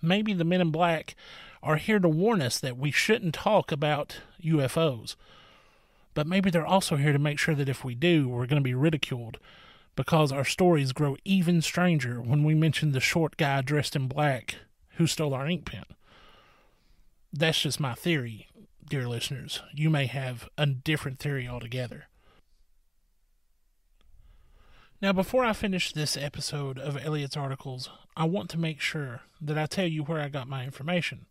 Maybe the Men in Black are here to warn us that we shouldn't talk about UFOs. But maybe they're also here to make sure that if we do, we're going to be ridiculed, because our stories grow even stranger when we mention the short guy dressed in black who stole our ink pen. That's just my theory, dear listeners. You may have a different theory altogether. Now, before I finish this episode of Elliot's Articles, I want to make sure that I tell you where I got my information.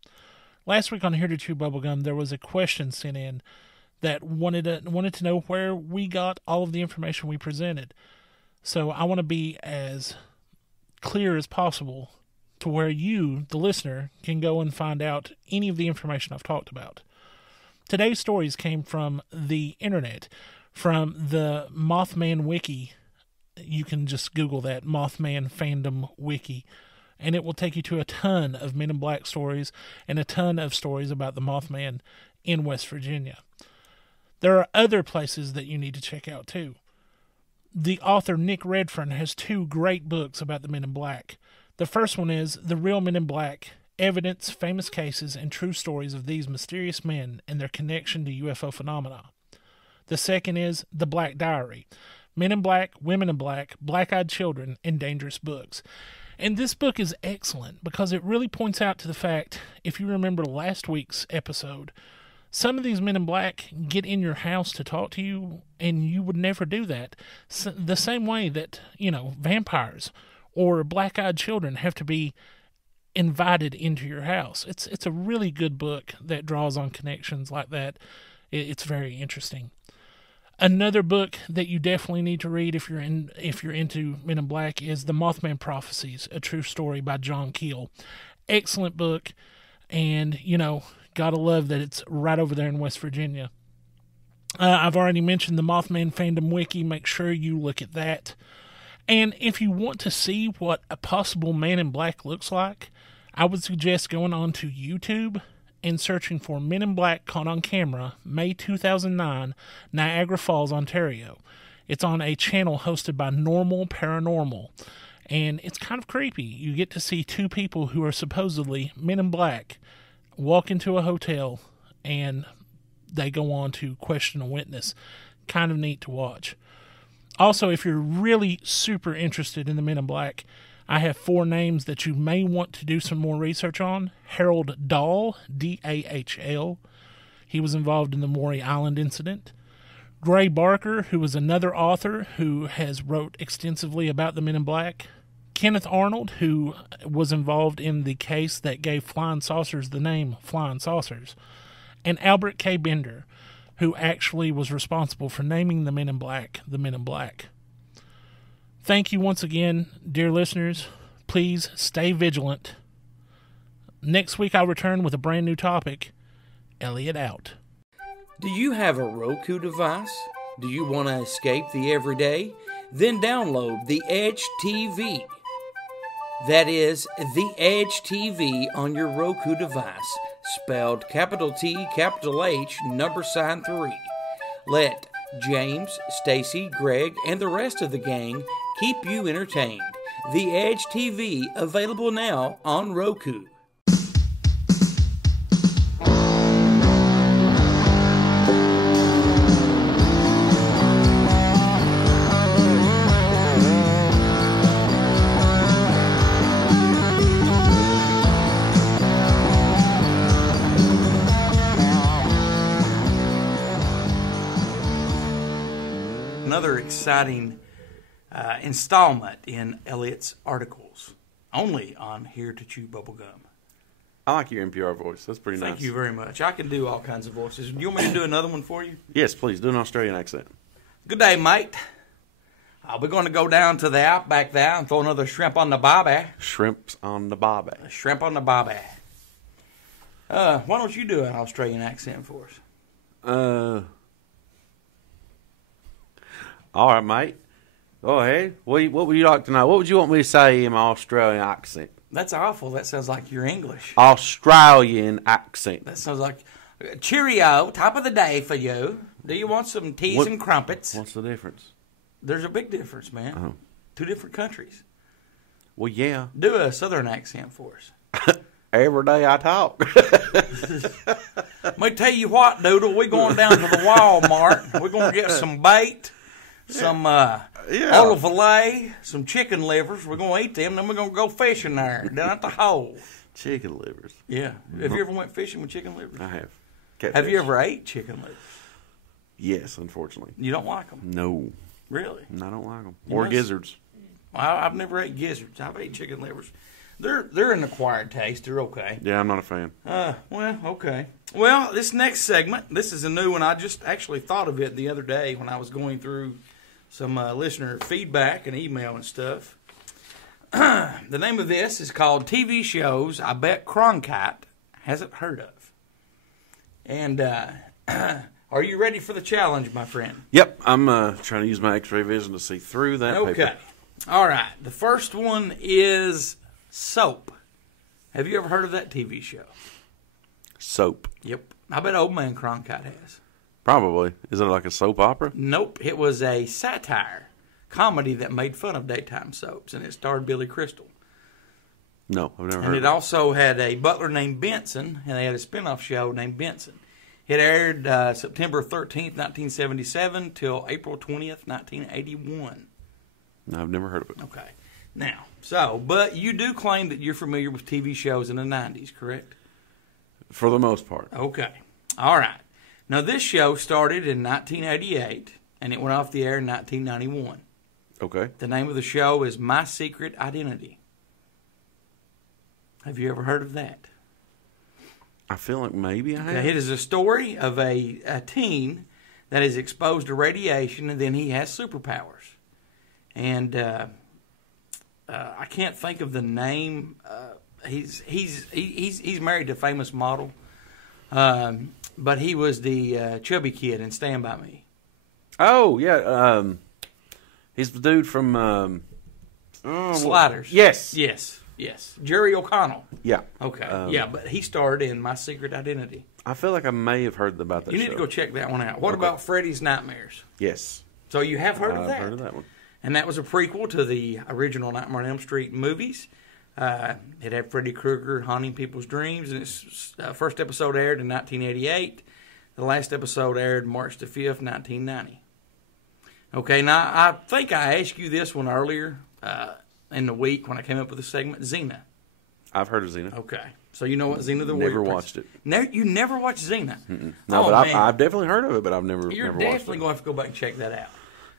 Last week on Here to Chew Bubblegum, there was a question sent in that wanted to know where we got all of the information we presented. So I want to be as clear as possible to where you, the listener, can go and find out any of the information I've talked about. Today's stories came from the internet, from the Mothman Wiki. You can just Google that, Mothman Fandom Wiki, and it will take you to a ton of Men in Black stories and a ton of stories about the Mothman in West Virginia. There are other places that you need to check out too. The author Nick Redfern has 2 great books about the Men in Black. The first one is The Real Men in Black: Evidence, Famous Cases, and True Stories of These Mysterious Men and Their Connection to UFO Phenomena. The second is The Black Diary: Men in Black, Women in Black, Black-Eyed Children, and Dangerous Books. And this book is excellent because it really points out to the fact, if you remember last week's episode, some of these Men in Black get in your house to talk to you, and you would never do that. The same way that, vampires or black-eyed children have to be invited into your house. It's a really good book that draws on connections like that. It's very interesting. Another book that you definitely need to read if you're into Men in Black is The Mothman Prophecies: A True Story by John Keel. Excellent book, and gotta love that it's right over there in West Virginia. I've already mentioned the Mothman Fandom Wiki. Make sure you look at that. And if you want to see what a possible Man in Black looks like, I would suggest going on to YouTube and searching for Men in Black Caught on Camera, May 2009, Niagara Falls, Ontario. It's on a channel hosted by Normal Paranormal, and it's kind of creepy. You get to see two people who are supposedly Men in Black walk into a hotel, and they go on to question a witness. Kind of neat to watch. Also, if you're really super interested in the Men in Black, I have 4 names that you may want to do some more research on. Harold Dahl, D-A-H-L. He was involved in the Maury Island incident. Gray Barker, who was another author who has wrote extensively about the Men in Black. Kenneth Arnold, who was involved in the case that gave flying saucers the name Flying Saucers. And Albert K. Bender, who actually was responsible for naming the Men in Black the Men in Black. Thank you once again, dear listeners. Please stay vigilant. Next week I'll return with a brand new topic. Elliot out. Do you have a Roku device? Do you want to escape the everyday? Then download the Edge TV. That is the Edge TV on your Roku device, spelled capital T, capital H, #3. Let James, Stacy, Greg, and the rest of the gang keep you entertained. The Edge TV, available now on Roku. Another exciting installment in Elliot's articles, only on Here to Chew Bubblegum. I like your NPR voice. That's pretty nice. Thank you very much. I can do all kinds of voices. Do you want me to do another one for you? Yes, please. Do an Australian accent. Good day, mate. We're going to go down to the outback there and throw another shrimp on the barbie. Shrimps on the barbie. Shrimp on the barbie. Why don't you do an Australian accent for us? All right, mate. Go ahead. What would you like to know? What would you want me to say in my Australian accent? That's awful. That sounds like you're English. Australian accent. That sounds like cheerio, top of the day for you. Do you want some teas and crumpets? What's the difference? There's a big difference, man. Uh-huh. 2 different countries. Well, yeah. Do a southern accent for us. Every day I talk. Let me tell you what, Doodle. We're going down to the Walmart. We're going to get some bait, some olive fillet, some chicken livers. We're going to eat them, then we're going to go fishing there down at the hole. Chicken livers. Yeah. Have you ever went fishing with chicken livers? I have. Have Catfish. you ever ate chicken livers? Yes, unfortunately. You don't like them? No. Really? I don't like them. You Or must- gizzards. I've never ate gizzards. I've ate chicken livers. They're an acquired taste. They're okay. Yeah, I'm not a fan. Well, okay. Well, this next segment, this is a new one. I just actually thought of it the other day when I was going through some listener feedback and email and stuff. The name of this is called TV Shows I Bet Cronkite Hasn't Heard of. And are you ready for the challenge, my friend? Yep, I'm trying to use my X-ray vision to see through that Okay. paper. All right. The first one is Soap. Have you ever heard of that TV show? Soap. Yep. I bet Old Man Cronkite has. Probably. Is it like a soap opera? Nope. It was a satire comedy that made fun of daytime soaps, and it starred Billy Crystal. No, I've never And heard it of it. also had a butler named Benson, and they had a spinoff show named Benson. It aired September 13th, 1977 till April 20th, 1981. No, I've never heard of it. Okay. Now, but you do claim that you're familiar with TV shows in the 90s, correct? For the most part. Okay. All right. Now, this show started in 1988, and it went off the air in 1991. Okay. The name of the show is My Secret Identity. Have you ever heard of that? I feel like maybe I have. Okay, it is a story of a teen that is exposed to radiation, and then he has superpowers. And I can't think of the name. He's married to a famous model, but he was the chubby kid in Stand By Me. Oh yeah, he's the dude from Sliders. Yes. Yes. Jerry O'Connell. Yeah. Okay. Yeah, but he starred in My Secret Identity. I feel like I may have heard about that. You need to go check that one out. What about Freddy's Nightmares? Yes. So you have heard of that? I've heard of that one. And that was a prequel to the original Nightmare on Elm Street movies. It had Freddy Krueger haunting people's dreams, and its first episode aired in 1988. The last episode aired March the 5th, 1990. Okay, now I think I asked you this one earlier in the week when I came up with the segment, Xena. I've heard of Xena. Okay, so you know what Xena the Warrior Never Princess- watched it. You never watched Xena? No, Oh, but man. I've definitely heard of it, but I've never You're never definitely watched going to have to go back and check that out.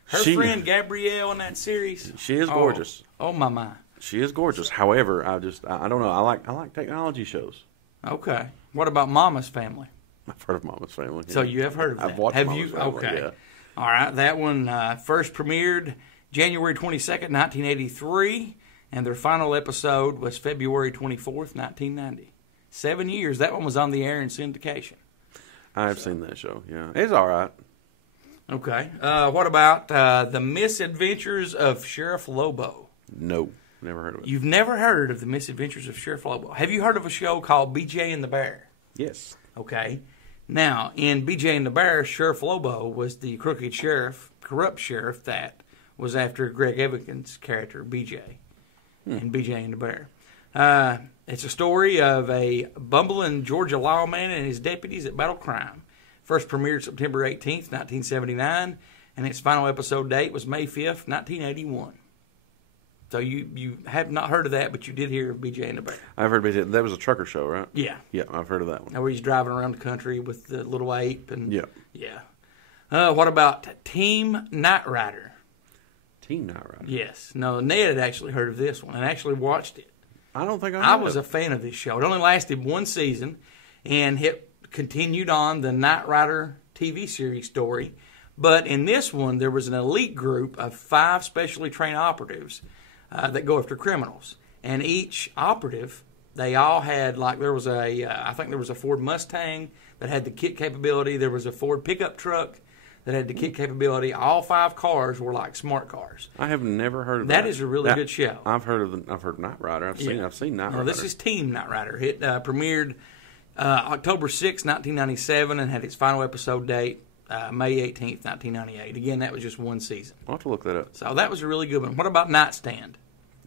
Her She- friend Gabrielle in that series. She is gorgeous. Oh my. it. She is gorgeous. However, I don't know. I like technology shows. Okay. What about Mama's Family? I've heard of Mama's Family. So yeah. you have heard of that? I've watched have Mama's you? Family, Okay. yeah. All right. That one first premiered January 22nd, 1983, and their final episode was February 24th, 1990. 7 years. That one was on the air in syndication. I've seen that show. Yeah, it's all right. Okay. What about The Misadventures of Sheriff Lobo? No, never heard of it. You've never heard of The Misadventures of Sheriff Lobo. Have you heard of a show called BJ and the Bear? Yes. Okay. Now, in BJ and the Bear, Sheriff Lobo was the crooked sheriff, corrupt sheriff that was after Greg Evigan's character, BJ, in BJ and the Bear. It's a story of a bumbling Georgia lawman and his deputies that battle crime. First premiered September 18th, 1979, and its final episode date was May 5th, 1981. So you have not heard of that, but you did hear of BJ and the Bear. I've heard of it. That was a trucker show, right? Yeah. Yeah, I've heard of that one. Where he's driving around the country with the little ape. And Yeah. Yeah. What about Team Knight Rider? Teen Knight Rider. Yes. No, Ned had actually heard of this one and actually watched it. I don't think I was a fan of this show. It only lasted one season, and it continued on the Knight Rider TV series story. But in this one, there was an elite group of 5 specially trained operatives that go after criminals. And each operative, they all had, like, there was I think there was a Ford Mustang that had the kit capability. There was a Ford pickup truck that had the kit capability. All 5 cars were like smart cars. I have never heard of that. That is a really good show. I've heard of Knight Rider. I've seen Knight Rider. This is Team Knight Rider. It premiered October 6, 1997, and had its final episode date May 18th, 1998. Again, that was just one season. I'll have to look that up. So that was a really good one. What about Nightstand?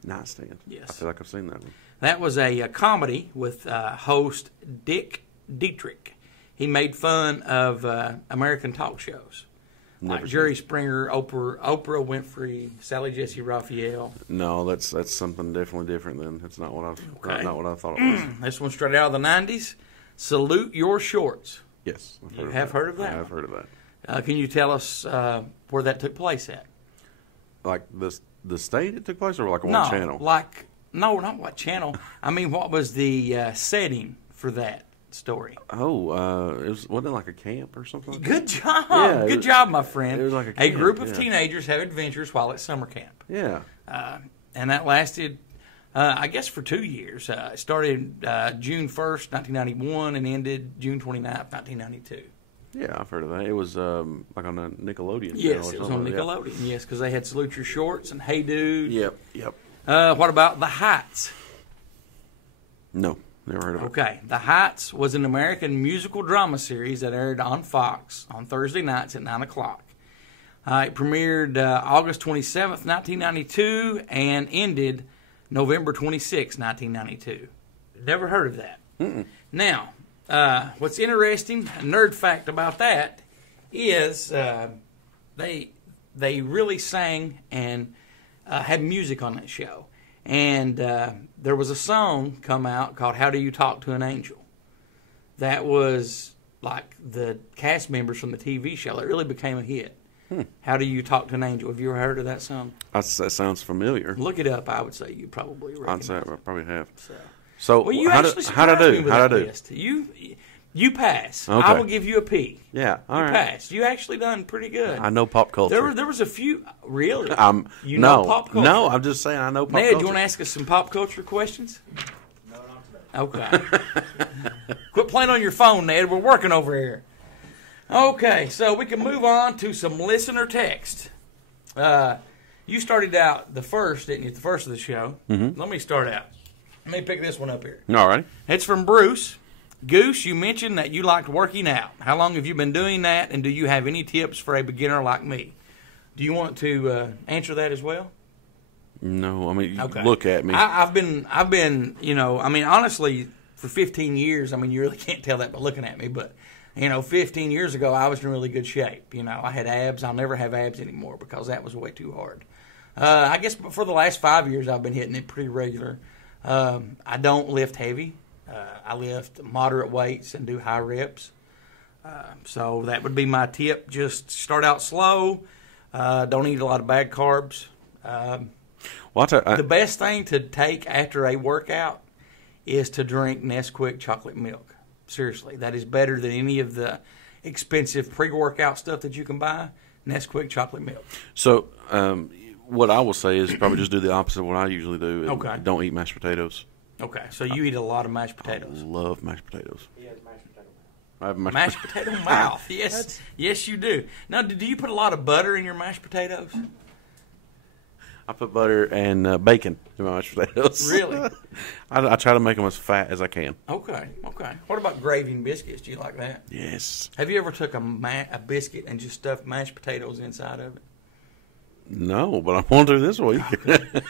Nightstand. Yes. I feel like I've seen that one. That was a comedy with host Dick Dietrich. He made fun of American talk shows. Like Never Jerry seen Springer, Oprah Winfrey, Sally Jesse Raphael. No, that's something definitely different. Then it's not what Okay. not what I thought it was. This one straight out of the 90s. Salute Your Shorts. Yes, I've You have heard of that? I have heard of that. Can you tell us where that took place at? Like the state it took place, or like on No, one channel? No, not what channel. I mean, what was the setting for that story? Wasn't it like a camp or something? Like Good job. Yeah, Good job, my friend. it was like a a camp, group of yeah. teenagers have adventures while at summer camp. that? And that lasted, I guess, for 2 years. It started June 1st, 1991, and ended June 29th, 1992. Yeah, I've heard of that. It was like on a Nickelodeon channel. Yes, or it was on something, yeah. Nickelodeon. Yes, because they had Salute Your Shorts and Hey Dude. Yep. What about The Heights? No, never heard of it. Okay, The Heights was an American musical drama series that aired on Fox on Thursday nights at 9 o'clock. It premiered August 27th, 1992, and ended November 26th, 1992. Never heard of that. Now, what's interesting, a nerd fact about that, is they really sang and had music on that show. And there was a song come out called How Do You Talk to an Angel? That was like the cast members from the TV show. It really became a hit. How Do You Talk to an Angel? Have you ever heard of that song? That sounds familiar. Look it up. I would say you probably I'd recognize say it. I probably have. So. So Well, you how'd actually I surprised me do? with How'd I that do? list. You pass. Okay. I will give you a P. Yeah, all You right. pass. You actually done pretty good. I know pop culture. There was a few. Really? You no, know pop culture? no. I'm just saying I know pop Ned, culture. you want to ask us some pop culture questions? No, not today. Okay. Quit playing on your phone, Ned. We're working over here. Okay, so we can move on to some listener text. You started out the first, didn't you? The first of the show. Mm-hmm. Let me start out. Let me pick this one up here. All right. It's from Bruce. Goose, you mentioned that you liked working out. How long have you been doing that, and do you have any tips for a beginner like me? Do you want to answer that as well? No, I mean, you Okay. look at me. I've been, you know, I mean, honestly, for 15 years, I mean, you really can't tell that by looking at me, but, you know, 15 years ago, I was in really good shape. You know, I had abs. I'll never have abs anymore because that was way too hard. I guess for the last 5 years, I've been hitting it pretty regular. I don't lift heavy. I lift moderate weights and do high reps. So that would be my tip. Just start out slow. Don't eat a lot of bad carbs. The best thing to take after a workout is to drink Nesquik chocolate milk. Seriously, that is better than any of the expensive pre-workout stuff that you can buy. Nesquik chocolate milk. So, what I will say is probably just do the opposite of what I usually do. And Okay. Don't eat mashed potatoes. Okay, so you eat a lot of mashed potatoes. Love mashed potatoes. He has mashed potato mouth. I have Mashed potato mouth. Yes, yes, you do. Now, do you put a lot of butter in your mashed potatoes? I put butter and bacon in my mashed potatoes. Really? I try to make them as fat as I can. Okay, okay. What about gravy and biscuits? Do you like that? Yes. Have you ever took a biscuit and just stuffed mashed potatoes inside of it? No, but I want to this week.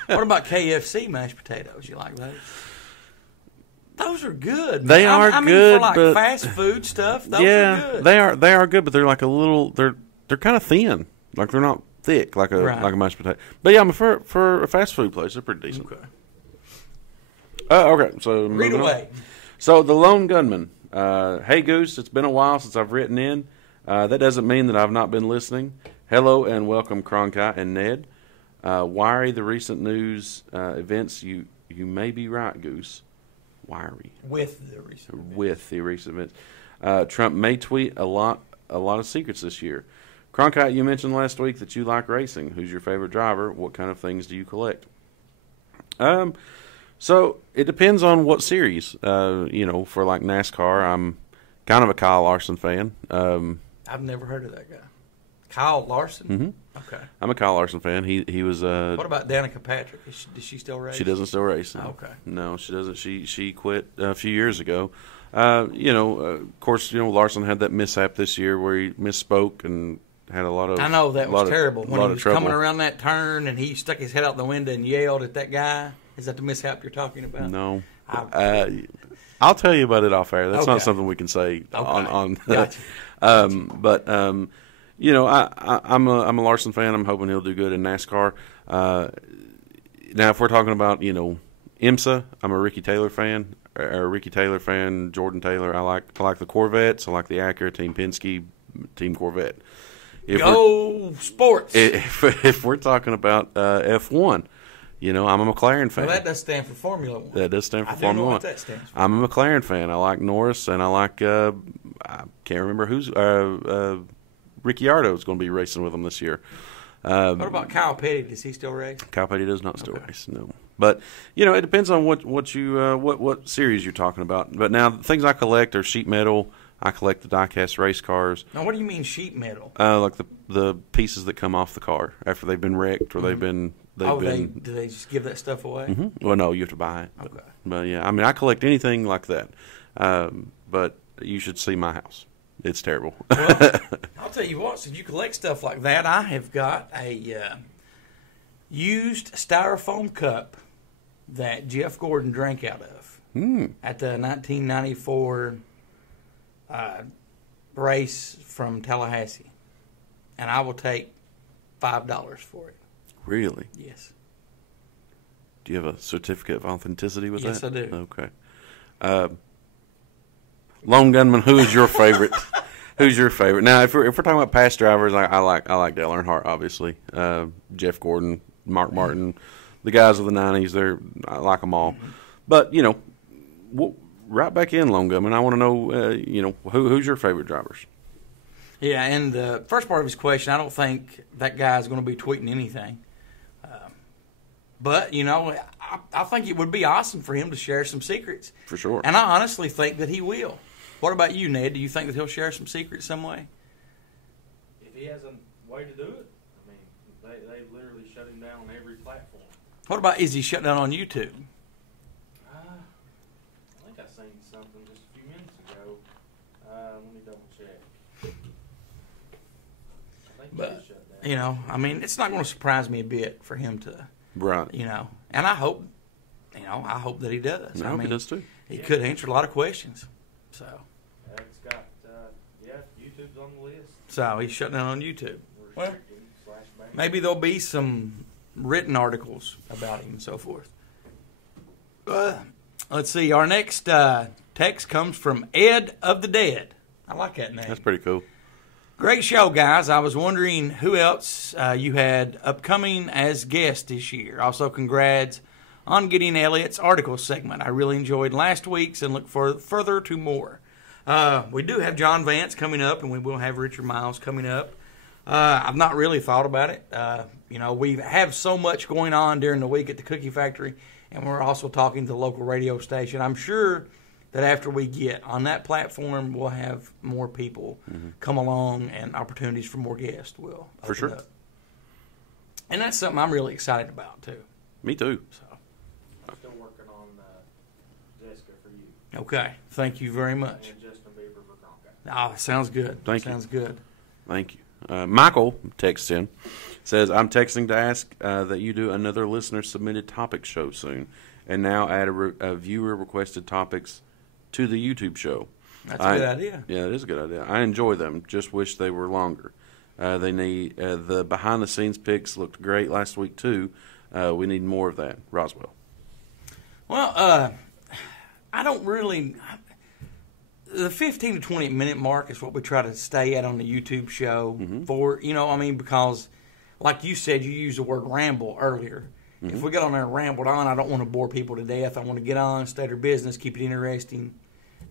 What about KFC mashed potatoes? You like those? Those are good. They man. are I mean, good, for like but- fast food stuff. Those yeah, are good. they are good, but they're like a little. They're kind of thin. Like they're not thick like a Right. mashed potato. But yeah, I mean, for a fast food place, they're pretty decent. Okay. Okay, so Read moving on. away. So the Lone Gunman. Hey Goose, it's been a while since I've written in. That doesn't mean that I've not been listening. Hello and welcome Cronkite and Ned. Wiry the recent news events. You may be right, Goose. Wiry With the recent. with the recent events. Trump may tweet a lot of secrets this year. Cronkite, you mentioned last week that you like racing. Who's your favorite driver? What kind of things do you collect? So it depends on what series. For like NASCAR, I'm kind of a Kyle Larson fan. I've never heard of that guy. Kyle Larson? Mm-hmm. Okay. I'm a Kyle Larson fan. He was. What about Danica Patrick? Does she still race? She doesn't still race. No. Okay. No, she doesn't. She quit a few years ago. Of course, Larson had that mishap this year where he misspoke and had a lot of. I know that was terrible when he was trouble. coming around that turn and he stuck his head out the window and yelled at that guy. Is that the mishap you're talking about? No. I'll tell you about it off air. That's Okay. not something we can say on. Gotcha. I'm a Larson fan. I'm hoping he'll do good in NASCAR. Now, if we're talking about IMSA, I'm a Ricky Taylor fan. Jordan Taylor. I like the Corvettes. I like the Acura, Team Penske, Team Corvette. Go sports. If we're talking about F1, I'm a McLaren fan. Well, that does stand for Formula One. That does stand for I do Formula know One. what that stands for. I'm a McLaren fan. I like Norris, and I like I can't remember who's Ricciardo is going to be racing with them this year. What about Kyle Petty? Does he still race? Kyle Petty does not still race, no. But it depends on what series you're talking about. But now the things I collect are sheet metal. I collect the die-cast race cars. Now, what do you mean sheet metal? Like the pieces that come off the car after they've been wrecked or they've been. Do they just give that stuff away? Well, no, you have to buy it. Okay. But yeah, I mean, I collect anything like that. But you should see my house. It's terrible. Well, I'll tell you what. So if you collect stuff like that, I have got a used styrofoam cup that Jeff Gordon drank out of at the 1994 race from Tallahassee, and I will take $5 for it. Really? Yes. Do you have a certificate of authenticity with Yes, that? I do. Okay. Lone Gunman, who is your favorite? Who's your favorite? Now, if we're talking about past drivers, I like Dale Earnhardt, obviously. Jeff Gordon, Mark Martin, the guys of the '90s. I like them all. But right back in, Lone Gunman. I want to know, who's your favorite drivers? Yeah, and the first part of his question, I don't think that guy's going to be tweeting anything. But, I think it would be awesome for him to share some secrets. For sure. And I honestly think that he will. What about you, Ned? Do you think that he'll share some secrets some way? If he has a way to do it, I mean, they literally shut him down on every platform. What about, is he shut down on YouTube? I think I seen something just a few minutes ago. Let me double check. I think he is shut down. I mean, it's not going to surprise me a bit for him to, Right. and I hope, I hope that he does. I hope he does too. He could answer a lot of questions. So It's got, YouTube's on the list. So he's shut down on YouTube. Well, /ban. maybe there'll be some written articles about him and so forth. Let's see. Our next text comes from Ed of the Dead. I like that name. That's pretty cool. Great show, guys. I was wondering who else you had upcoming as guests this year. Also, congrats on getting Elliot's article segment. I really enjoyed last week's and look further to more. We do have John Vance coming up, and we will have Richard Miles coming up. I've not really thought about it. We have so much going on during the week at the Cookie Factory, and we're also talking to the local radio station. I'm sure that after we get on that platform, we'll have more people come along and opportunities for more guests will open For sure. up. And that's something I'm really excited about, too. Me too. So, I'm still working on Jessica for you. okay. Thank you very much. And Justin Bieber for Cronkite. Oh, sounds good. Thank you. Sounds good. Thank you. Michael texts in, says, I'm texting to ask that you do another listener-submitted topic show soon, and now add a viewer-requested topics to the YouTube show. That's a good idea. Yeah, it is a good idea. I enjoy them, just wish they were longer. They need the behind-the-scenes pics looked great last week, too. We need more of that. Roswell. Well, I don't really... The 15 to 20 minute mark is what we try to stay at on the YouTube show for, because, like you said, you used the word ramble earlier. If we get on there and rambled on, I don't want to bore people to death. I want to get on, state our business, keep it interesting,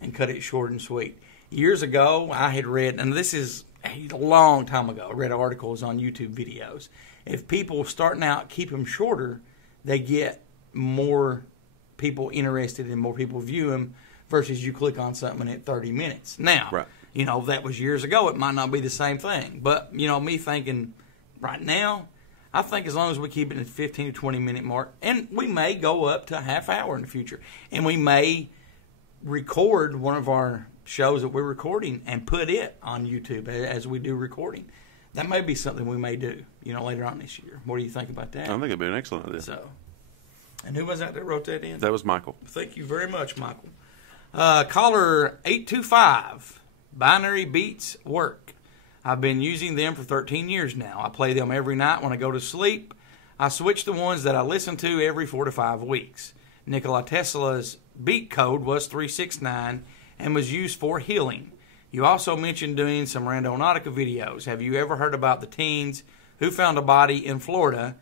and cut it short and sweet. Years ago, I had read, and this is a long time ago, I read articles on YouTube videos. If people starting out keep them shorter, they get more people interested and more people view them versus you click on something at 30 minutes. Now, Right. That was years ago. It might not be the same thing. But, me thinking right now, I think as long as we keep it at 15 to 20 minute mark, and we may go up to a half hour in the future, and we may record one of our shows that we're recording and put it on YouTube as we do recording. That may be something we may do, later on this year. What do you think about that? I think it'd be an excellent idea. So, and who was that wrote that in? That was Michael. Thank you very much, Michael. Caller 825, Binary Beats Work. I've been using them for 13 years now. I play them every night when I go to sleep. I switch the ones that I listen to every 4 to 5 weeks. Nikola Tesla's beat code was 369 and was used for healing. You also mentioned doing some Randonautica videos. Have you ever heard about the teens who found a body in Florida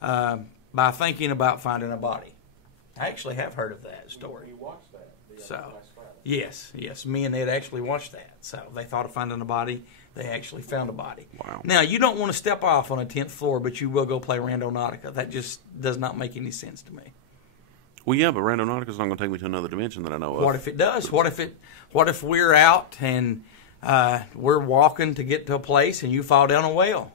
by thinking about finding a body? I actually have heard of that story. We watched that. So, last Friday. yes, me and Ed actually watched that. So they thought of finding a body. They actually found a body. Wow. Now, you don't want to step off on a 10th floor, but you will go play Randonautica. That just does not make any sense to me. Well, yeah, but Randonautica is not going to take me to another dimension that I know of. What if it does? What if we're out and we're walking to get to a place and you fall down a well?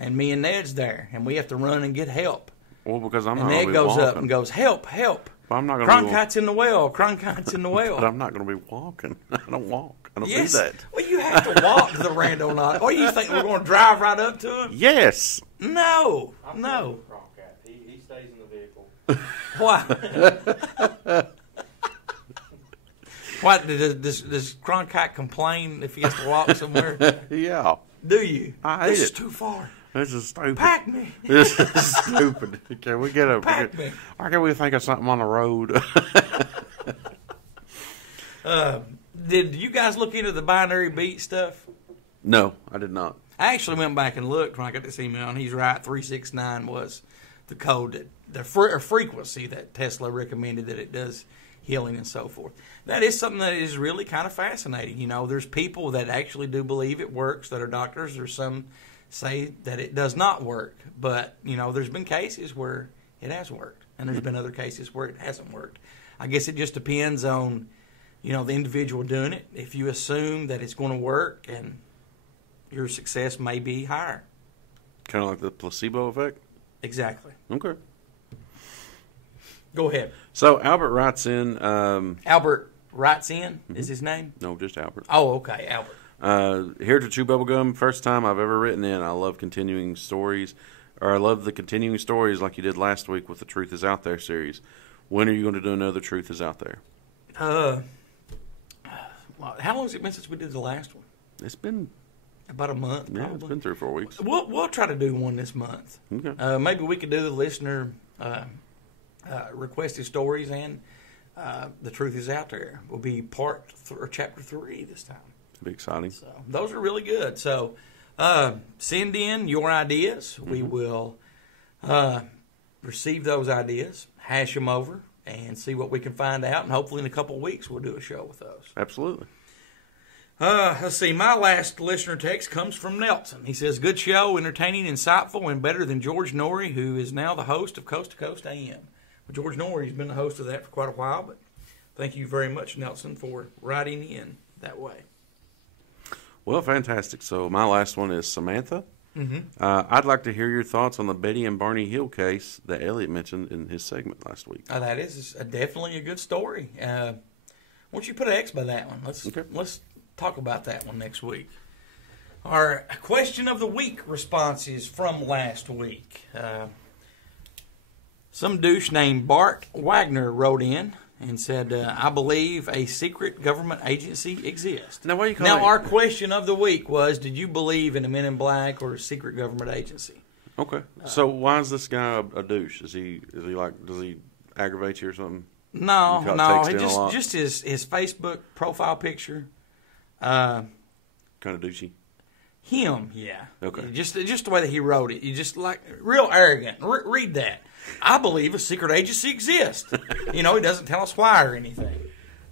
And me and Ned's there, and we have to run and get help. Well, because I'm And not going to Ned be goes walking. up and goes, help, help. But I'm not going to be Cronkite's in the well. Cronkite's in the well. But I'm not going to be walking. I don't walk. I don't Yes. do that. Well, you have to walk to the Randonautica. Or you think we're going to drive right up to him? Yes. No. I'm No. with Cronkite. He stays in the vehicle. Why? Why does Cronkite complain if he has to walk somewhere? Yeah. Do you? I hate This is it. too far. This is stupid. Pack me. This is stupid. Can we get a? Pack me. Why can't we think of something on the road? Did you guys look into the binary beat stuff? No, I did not. I actually went back and looked when I got this email, and he's right. 369 was the code that the frequency that Tesla recommended that it does healing and so forth. That is something that is really kind of fascinating. You know, there's people that actually do believe it works that are doctors. There's some say that it does not work. But, you know, there's been cases where it has worked, and there's been other cases where it hasn't worked. I guess it just depends on, you know, the individual doing it. If you assume that it's going to work, and your success may be higher. Kind of like the placebo effect? Exactly. Okay. Go ahead. So Albert writes in... Albert writes in, is his name? No, just Albert. Oh, okay, Albert. Here to Chew Bubblegum, first time I've ever written in. I love continuing stories, or I love the continuing stories like you did last week with the Truth Is Out There series. When are you going to do another Truth Is Out There? Well, how long has it been since we did the last one? It's been... About a month, probably. Yeah, it's been 3 or 4 weeks. We'll try to do one this month. Okay. Maybe we could do the listener requested stories, and the Truth Is Out There will be chapter 3 this time. It'll be exciting. So those are really good. So send in your ideas. We will receive those ideas, hash them over, and see what we can find out. And hopefully in a couple of weeks we'll do a show with those. Absolutely. Let's see. My last listener text comes from Nelson. He says, good show, entertaining, insightful, and better than George Norrie, who is now the host of Coast to Coast AM. Well, George Norrie's been the host of that for quite a while, but thank you very much, Nelson, for writing in that way. Well, fantastic. So my last one is Samantha. Mm-hmm. I'd like to hear your thoughts on the Betty and Barney Hill case that Elliot mentioned in his segment last week. That is definitely a good story. Why don't you put an X by that one? Let's talk about that one next week. Our question of the week responses from last week. Some douche named Bart Wagner wrote in and said, I believe a secret government agency exists. Now, why you Now, our question of the week was, did you believe in a Men in Black or a secret government agency? Okay. So why is this guy a douche? Is he like, does he aggravate you or something? No. He a lot? just his Facebook profile picture. Kind of douchey. Him, yeah. Okay. Just the way that he wrote it. You just like real arrogant. Read that. I believe a secret agency exists. He doesn't tell us why or anything.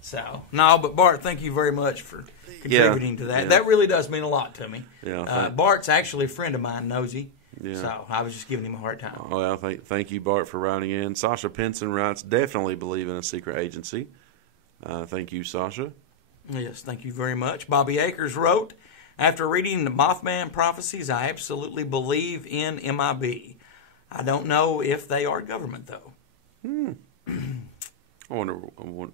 So no, but Bart, thank you very much for contributing to that. Yeah. That really does mean a lot to me. Yeah. Bart's actually a friend of mine, Nosy. Yeah. So I was just giving him a hard time. Well, thank you, Bart, for writing in. Sasha Pinson writes, definitely believe in a secret agency. Thank you, Sasha. Yes, thank you very much. Bobby Akers wrote, after reading the Mothman prophecies, I absolutely believe in MIB. I don't know if they are government, though. I wonder,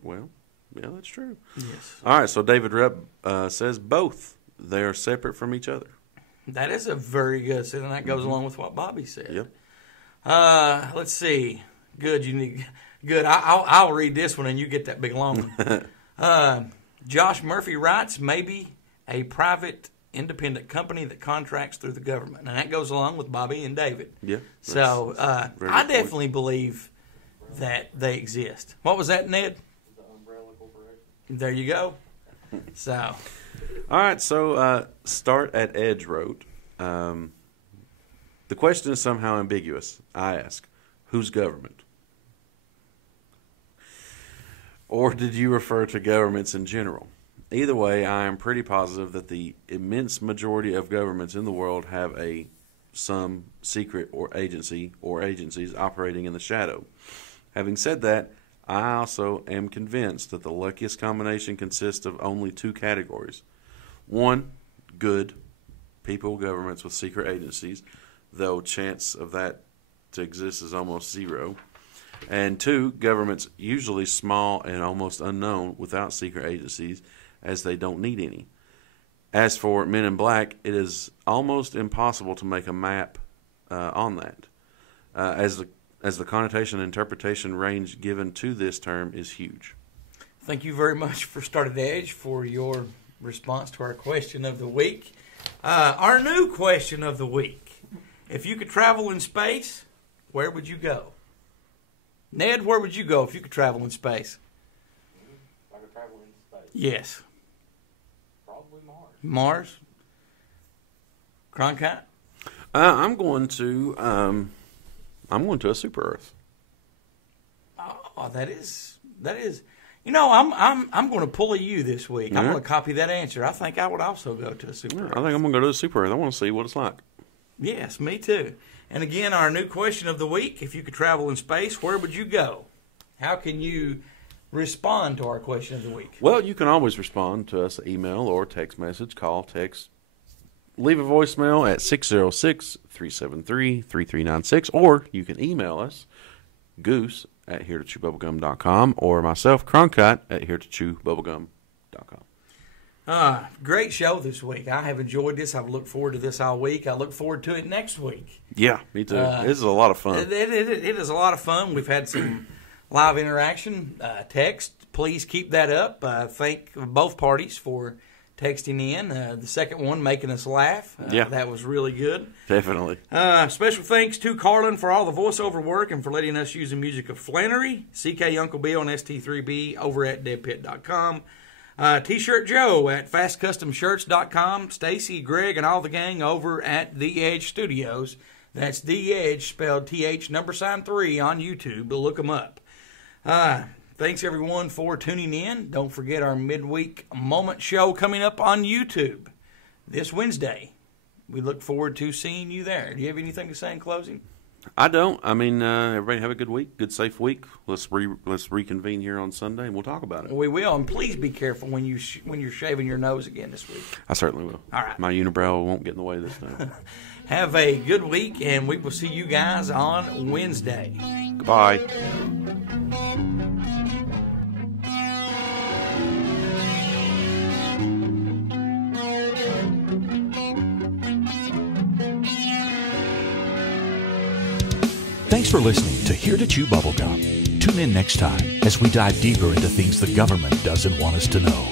well, yeah, that's true. Yes. All right, so David Rep says both. They are separate from each other. That is a very good, and that goes along with what Bobby said. Yep. Let's see. Good. I'll read this one, and you get that big long one. Josh Murphy writes, maybe a private independent company that contracts through the government. And that goes along with Bobby and David. Yeah. So I definitely believe that they exist. What was that, Ned? The Umbrella Corporation. There you go. So. All right, so Start at Edge wrote, the question is somehow ambiguous. I ask, whose government? Or did you refer to governments in general? Either way, I am pretty positive that the immense majority of governments in the world have some secret or agencies operating in the shadow. Having said that, I also am convinced that the luckiest combination consists of only 2 categories. 1, good people, governments with secret agencies, though chance of that to exist is almost 0. And 2, governments usually small and almost unknown without secret agencies, as they don't need any. As for Men in Black, it is almost impossible to make a map on that, as the connotation and interpretation range given to this term is huge. Thank you very much for Start at Edge for your response to our question of the week. Our new question of the week. If you could travel in space, where would you go? Ned, where would you go if you could travel in space? If I could travel in space. Yes. Probably Mars. Mars? Cronkite? I'm going to a super Earth. Oh, that is. You know, I'm going to pull a you this week. I'm Yeah. going to copy that answer. I think I would also go to a Super I 8. think I'm going to go to the Super 8. I want to see what it's like. Yes, me too. And again, our new question of the week, if you could travel in space, where would you go? How can you respond to our question of the week? Well, you can always respond to us, email or text message, call, text, leave a voicemail at 606-373-3396, or you can email us, goose@heretochewbubblegum.com, or myself, Cronkite, at heretochewbubblegum.com. Great show this week. I have enjoyed this. I've looked forward to this all week. I look forward to it next week. Yeah, me too. This is a lot of fun. It is a lot of fun. We've had some live interaction, text. Please keep that up. Thank both parties for texting in. The second one making us laugh. Yeah. That was really good. Definitely. Special thanks to Carlin for all the voiceover work and for letting us use the music of Flannery, CK Uncle Bill, and ST3B over at deadpit.com. T-Shirt Joe at fastcustomshirts.com. Stacy, Greg, and all the gang over at The Edge Studios. That's The Edge, spelled TH #3 on YouTube. But look them up. Thanks, everyone, for tuning in. Don't forget our midweek moment show coming up on YouTube this Wednesday. We look forward to seeing you there. Do you have anything to say in closing? I don't. I mean, everybody have a good week, good safe week. Let's reconvene here on Sunday and we'll talk about it. We will, and please be careful when you're shaving your nose again this week. I certainly will. All right. My unibrow won't get in the way this time. Have a good week, and we will see you guys on Wednesday. Goodbye. Thanks for listening to Here to Chew Bubblegum. Tune in next time as we dive deeper into things the government doesn't want us to know.